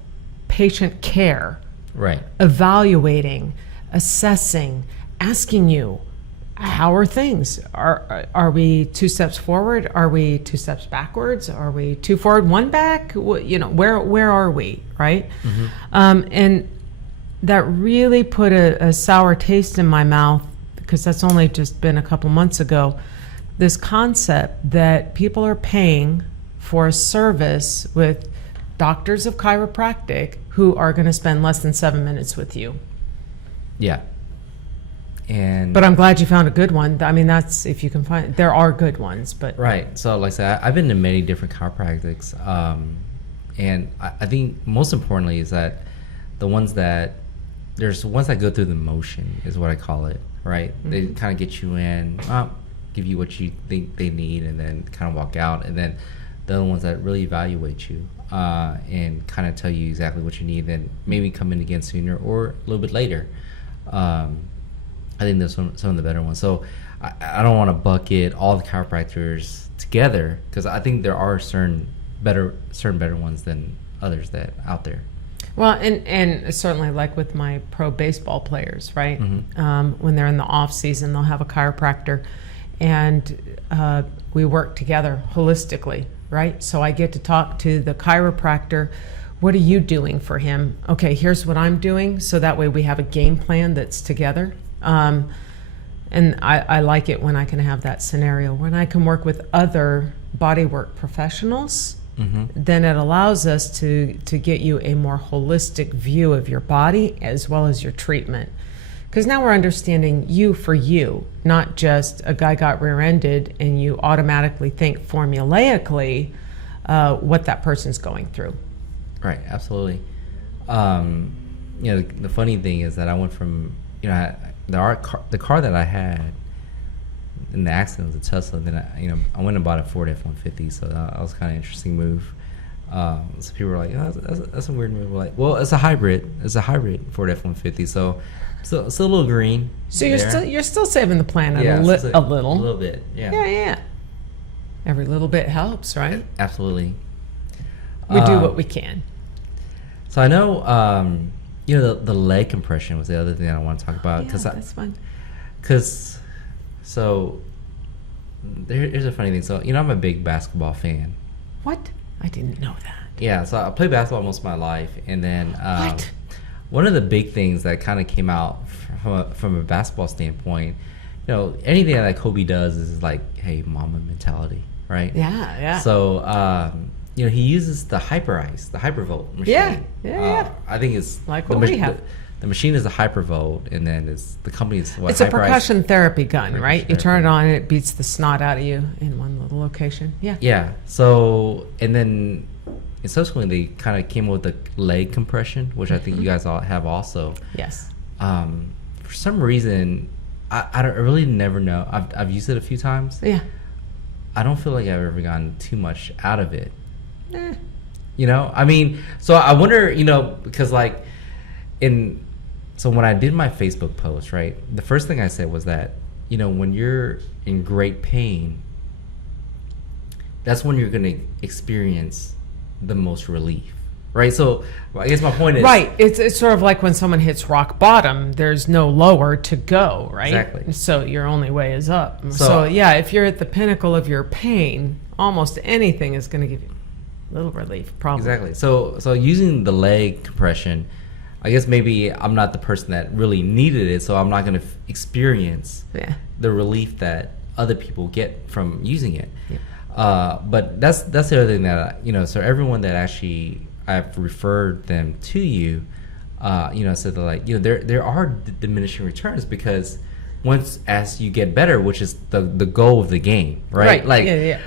patient care, right. evaluating, assessing, asking you, how are things? Are we 2 steps forward? Are we 2 steps backwards? Are we 2 forward, 1 back? Where are we, right? And that really put a sour taste in my mouth because that's only just been a couple months ago. This concept that people are paying for a service with doctors of chiropractic who are going to spend less than 7 minutes with you. Yeah. And But I'm glad you found a good one. I mean, that's if you can find. There are good ones, but right. So, like I said, I've been to many different chiropractics, and I think most importantly is that there's ones that go through the motion is what I call it. Right? They kind of get you in, give you what you think they need, and then kind of walk out. And then the other ones that really evaluate you and kind of tell you exactly what you need, then maybe come in again sooner or a little bit later. I think there's some of the better ones. So I don't want to bucket all the chiropractors together because I think there are certain better ones than others that out there. Well, and certainly like with my pro baseball players, right? When they're in the off season, they'll have a chiropractor, and we work together holistically, right? So I get to talk to the chiropractor. What are you doing for him? Okay, here's what I'm doing. So that way we have a game plan that's together. And I like it when I can have that scenario, when I can work with other bodywork professionals. Then it allows us to get you a more holistic view of your body as well as your treatment. Because now we're understanding you for you, not just a guy got rear-ended and you automatically think formulaically what that person's going through. Right, absolutely. The funny thing is that I went from, the car that I had in the accident was a Tesla. Then I went and bought a Ford F-150, so that was kind of an interesting move. So people were like, oh, that's a weird move. We're like, well, it's a hybrid. It's a hybrid Ford F-150, so it's a little green. So you're still saving the planet a little. A little bit, yeah. Yeah. Every little bit helps, right? Absolutely. We do what we can. So I know, the leg compression was the other thing I want to talk about. Yeah, that's fun. So here's a funny thing. So, I'm a big basketball fan. What? I didn't know that. Yeah, so I played basketball most of my life. And then What? one of the big things that kind of came out from a basketball standpoint, anything that Kobe does is like, hey, mama mentality, right? Yeah. So, he uses the Hyperice, the Hypervolt machine. Yeah. I think it's like what we have. The machine is a Hypervolt, and then the company is what? It's a percussion therapy gun, right? You turn it therapy. on, and it beats the snot out of you in one little location. Yeah. Yeah. So, and then subsequently, they kind of came up with the leg compression, which I think you guys all have also. Yes. For some reason, I really never know. I've used it a few times. Yeah. I don't feel like I've ever gotten too much out of it. I mean, so I wonder, because so when I did my Facebook post, right, the first thing I said was that, when you're in great pain, that's when you're going to experience the most relief, right? So I guess my point is... Right. It's sort of like when someone hits rock bottom, there's no lower to go, right? Exactly. So your only way is up. So yeah, if you're at the pinnacle of your pain, almost anything is going to give you a little relief, probably. Exactly. So using the leg compression, I guess maybe I'm not the person that really needed it, so I'm not going to experience the relief that other people get from using it. Yeah. But that's the other thing that so everyone that actually I've referred them to you, said that there are diminishing returns because as you get better, which is the goal of the game, right?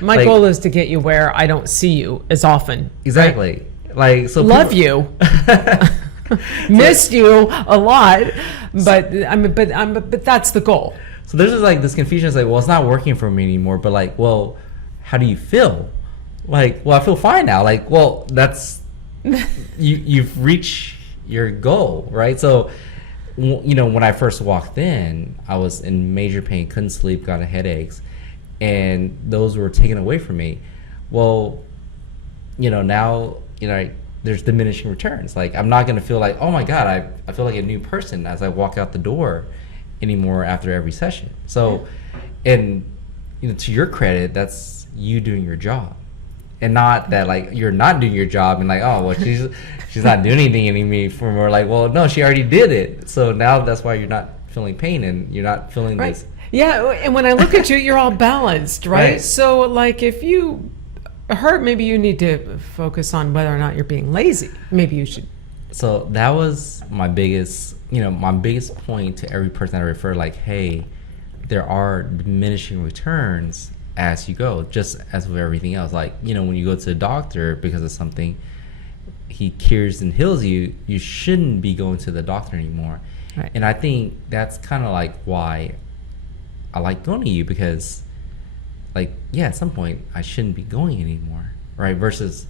My goal is to get you where I don't see you as often. Exactly. Right? Love you. Missed you a lot, but but that's the goal. So there's just this confusion. It's well, it's not working for me anymore. But well, how do you feel? Well, I feel fine now. Well, that's you've reached your goal, right? So, when I first walked in, I was in major pain, couldn't sleep, got headaches, and those were taken away from me. Well, now there's diminishing returns. I'm not going to feel like, oh my God, I feel like a new person as I walk out the door anymore after every session. So, and to your credit, that's you doing your job, and not that you're not doing your job and oh well she's not doing anything anymore. Well, no, she already did it. So now that's why you're not feeling pain and you're not feeling this. Yeah, and when I look at you, you're all balanced, right? Right. So if you hurt, maybe you need to focus on whether or not you're being lazy. Maybe you should. So that was my biggest point to every person that I refer, hey, there are diminishing returns as you go, just as with everything else. When you go to a doctor because of something, he cures and heals you, you shouldn't be going to the doctor anymore. Right. And I think that's kind of why I like going to you, because at some point I shouldn't be going anymore, right? Versus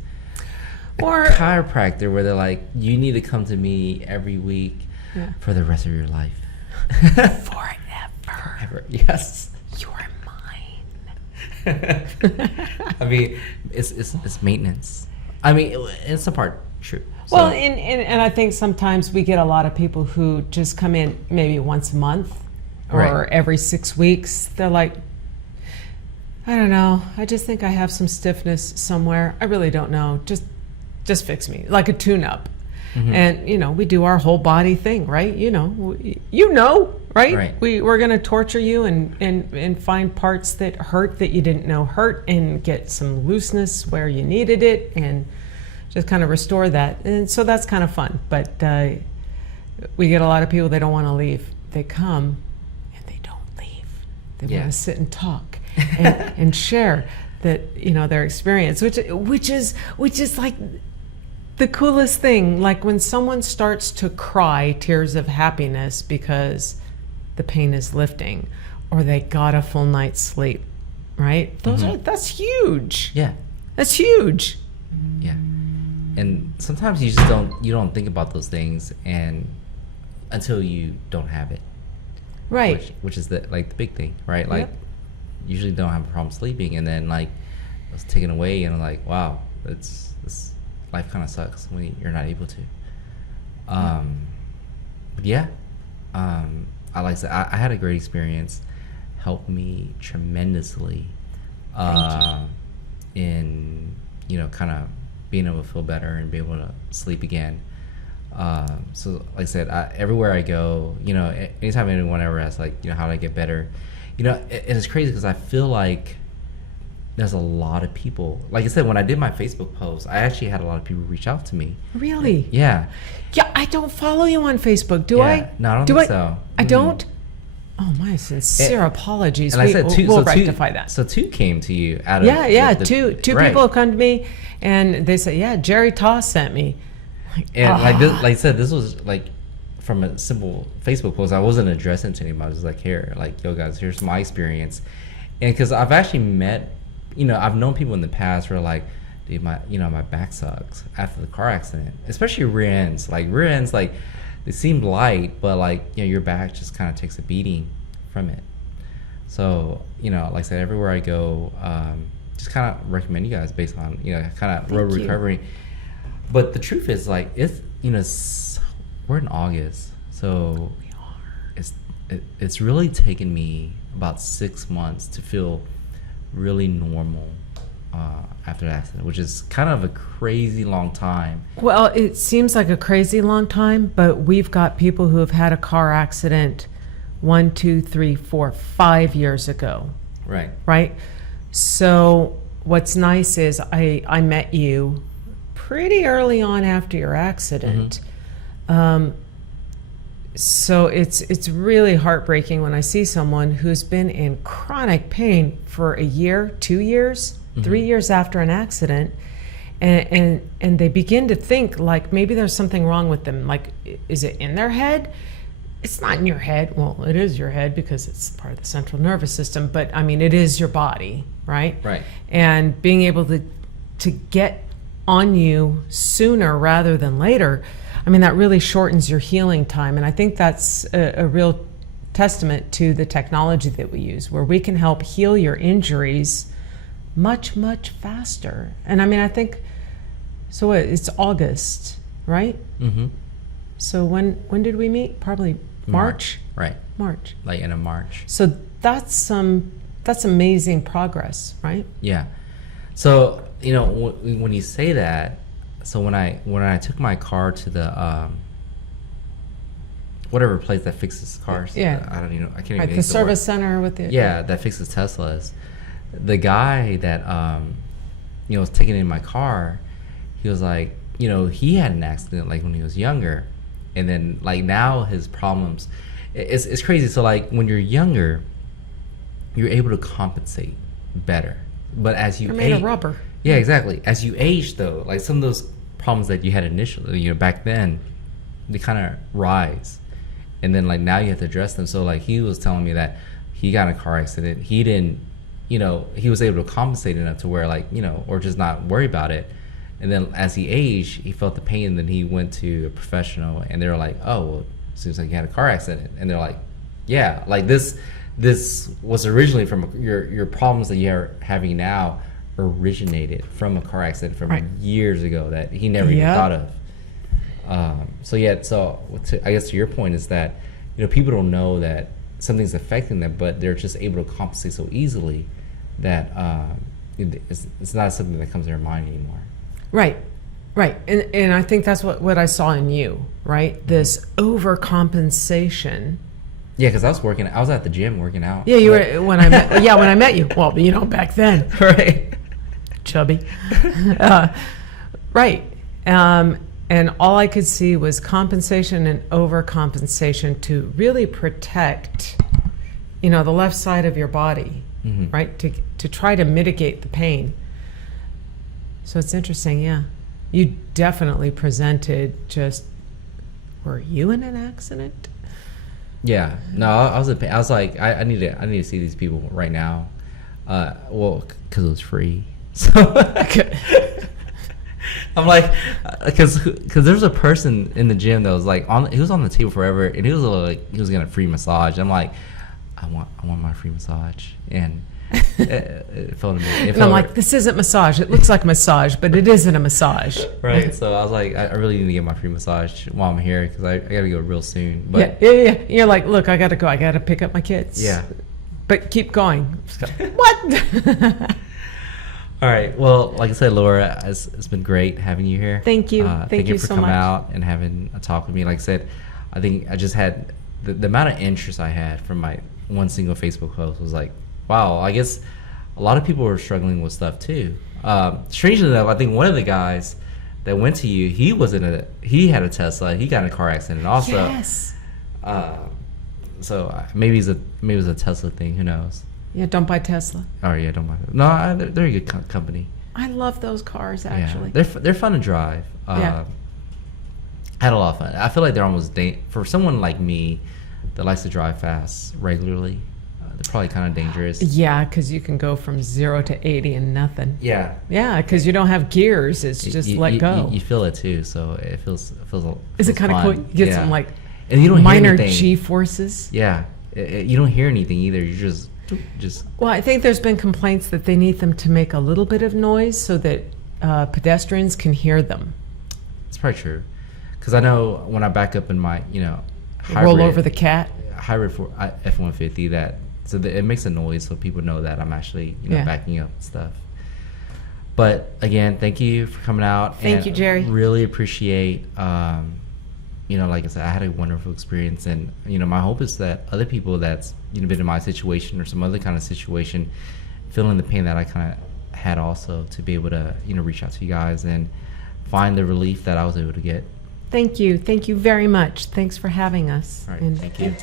a chiropractor where they're you need to come to me every week for the rest of your life. Forever. Yes. You're mine. I mean, it's maintenance. I mean, it's a part true. So, well, and I think sometimes we get a lot of people who just come in maybe once a month or every 6 weeks. They're like, I don't know. I just think I have some stiffness somewhere. I really don't know. Just fix me, like a tune-up. Mm-hmm. And we do our whole body thing, right? Right? We're going to torture you and find parts that hurt that you didn't know hurt, and get some looseness where you needed it, and just kind of restore that. And so that's kind of fun. But we get a lot of people, they don't want to leave. They come and they don't leave. They want to sit and talk and share that their experience, which is the coolest thing. When someone starts to cry tears of happiness because the pain is lifting, or they got a full night's sleep, right? That's huge. Yeah. That's huge. Yeah. And sometimes you just don't think about those things and until you don't have it. Right. Which is the big thing, right? Like, usually don't have a problem sleeping, and then like it's taken away, and I'm like, wow, this life kind of sucks when you're not able to. But yeah, I like I said, I had a great experience. Helped me tremendously in kind of being able to feel better and be able to sleep again. So like I said, everywhere I go, anytime anyone ever asks like, how do I get better, it's crazy because I feel like there's a lot of people. Like I said, when I did my Facebook post, I actually had a lot of people reach out to me. Really? Yeah. Yeah, I don't follow you on Facebook, do I? No, I don't think so. I don't? Oh, my sincere apologies. And I said we'll rectify that. So two came to you out of two right. people have come to me and they said, yeah, Jerry Toss sent me. And like I said, this was like from a simple Facebook post. I wasn't addressing to anybody. I was just like, here, like, yo guys, here's my experience. And because I've actually met, I've known people in the past who are like, dude, my back sucks after the car accident, especially rear ends. Like rear ends, like they seemed light, but like, your back just kind of takes a beating from it. So, like I said, everywhere I go, just kind of recommend you guys based on, kind of road recovery. But the truth is, like, we're in August, so we are. It's really taken me about 6 months to feel really normal after the accident, which is kind of a crazy long time. Well, it seems like a crazy long time, but we've got people who have had a car accident 1, 2, 3, 4, 5 years ago. Right. So what's nice is I met you pretty early on after your accident. Mm-hmm. So it's really heartbreaking when I see someone who's been in chronic pain for a year, 2 years, mm-hmm. 3 years after an accident, and they begin to think like maybe there's something wrong with them. Like, is it in their head? It's not in your head. Well, it is your head because it's part of the central nervous system, but I mean, it is your body, right? Right. And being able to get on you sooner rather than later, I mean, that really shortens your healing time. And I think that's a real testament to the technology that we use, where we can help heal your injuries much, much faster. And I mean, I think, so it's August, right? Mm-hmm. So when did we meet? Probably March? Right. March. Like end of March. So that's amazing progress, right? Yeah. So, when you say that, so when I took my car to the whatever place that fixes cars, yeah, I don't even, I can't even. Right, the service center with the that fixes Teslas. The guy that was taking in my car, he was like, he had an accident like when he was younger, and then like now his problems, it's crazy. So like when you're younger, you're able to compensate better, but as you made of rubber. Yeah, exactly. As you age, though, like some of those problems that you had initially, back then, they kind of rise, and then like now you have to address them. So like he was telling me that he got in a car accident. He didn't, he was able to compensate enough to where like, or just not worry about it. And then as he aged, he felt the pain. And then he went to a professional, and they were like, "Oh, well, it seems like you had a car accident." And they're like, "Yeah, like this was originally from your problems that you're having now." Originated from a car accident from years ago that he never even thought of. So I guess to your point is that people don't know that something's affecting them, but they're just able to compensate so easily that it's not something that comes to their mind anymore. Right. And I think that's what I saw in you, right? This overcompensation. Yeah, because I was at the gym working out. Yeah, you were when I met you. Well, back then, right? Chubby, right? And all I could see was compensation and overcompensation to really protect, the left side of your body, mm-hmm. right? To try to mitigate the pain. So it's interesting, yeah. You definitely presented just. Were you in an accident? Yeah, no, I was in pain. I was like, I need to see these people right now. Well, because it was free. So I'm like, because there's a person in the gym that was like he was on the table forever, and he was like, he was getting a free massage. I'm like, I want my free massage, and it felt amazing. And I'm like, this isn't massage. It looks like massage, but it isn't a massage. Right. So I was like, I really need to get my free massage while I'm here because I got to go real soon. But yeah. You're like, look, I got to go. I got to pick up my kids. Yeah. But keep going. What? All right. Well, like I said, Laura, it's been great having you here. Thank you. Thank you for so coming much. out and having a talk with me. Like I said, I think I just had the amount of interest I had from my one single Facebook post was like, wow, I guess a lot of people were struggling with stuff too. Strangely enough, I think one of the guys that went to you, he had a Tesla. He got in a car accident also. Yes. So maybe it was a Tesla thing. Who knows? Yeah, don't buy Tesla. Oh yeah, don't buy it. No, they're a good company. I love those cars, actually. Yeah, they're fun to drive. Yeah. I had a lot of fun. I feel like they're almost for someone like me that likes to drive fast regularly. They're probably kind of dangerous. Yeah, because you can go from 0 to 80 and nothing. Yeah. Yeah, because you don't have gears. It's just let go. You feel it too, so it feels. Is it kind of cool? You get some like and you don't minor hear G forces. Yeah, you don't hear anything either. You just. Well, I think there's been complaints that they need them to make a little bit of noise so that pedestrians can hear them. It's probably true, because I know when I back up in my roll over the cat. Hybrid for F-150 so that it makes a noise so people know that I'm actually backing up and stuff. But again, thank you for coming out. Thank you, Jerry. Really appreciate. Like I said, I had a wonderful experience, and my hope is that other people that's been in my situation or some other kind of situation, feeling the pain that I kind of had, also to be able to reach out to you guys and find the relief that I was able to get. Thank you very much. Thanks for having us. All right, thank you.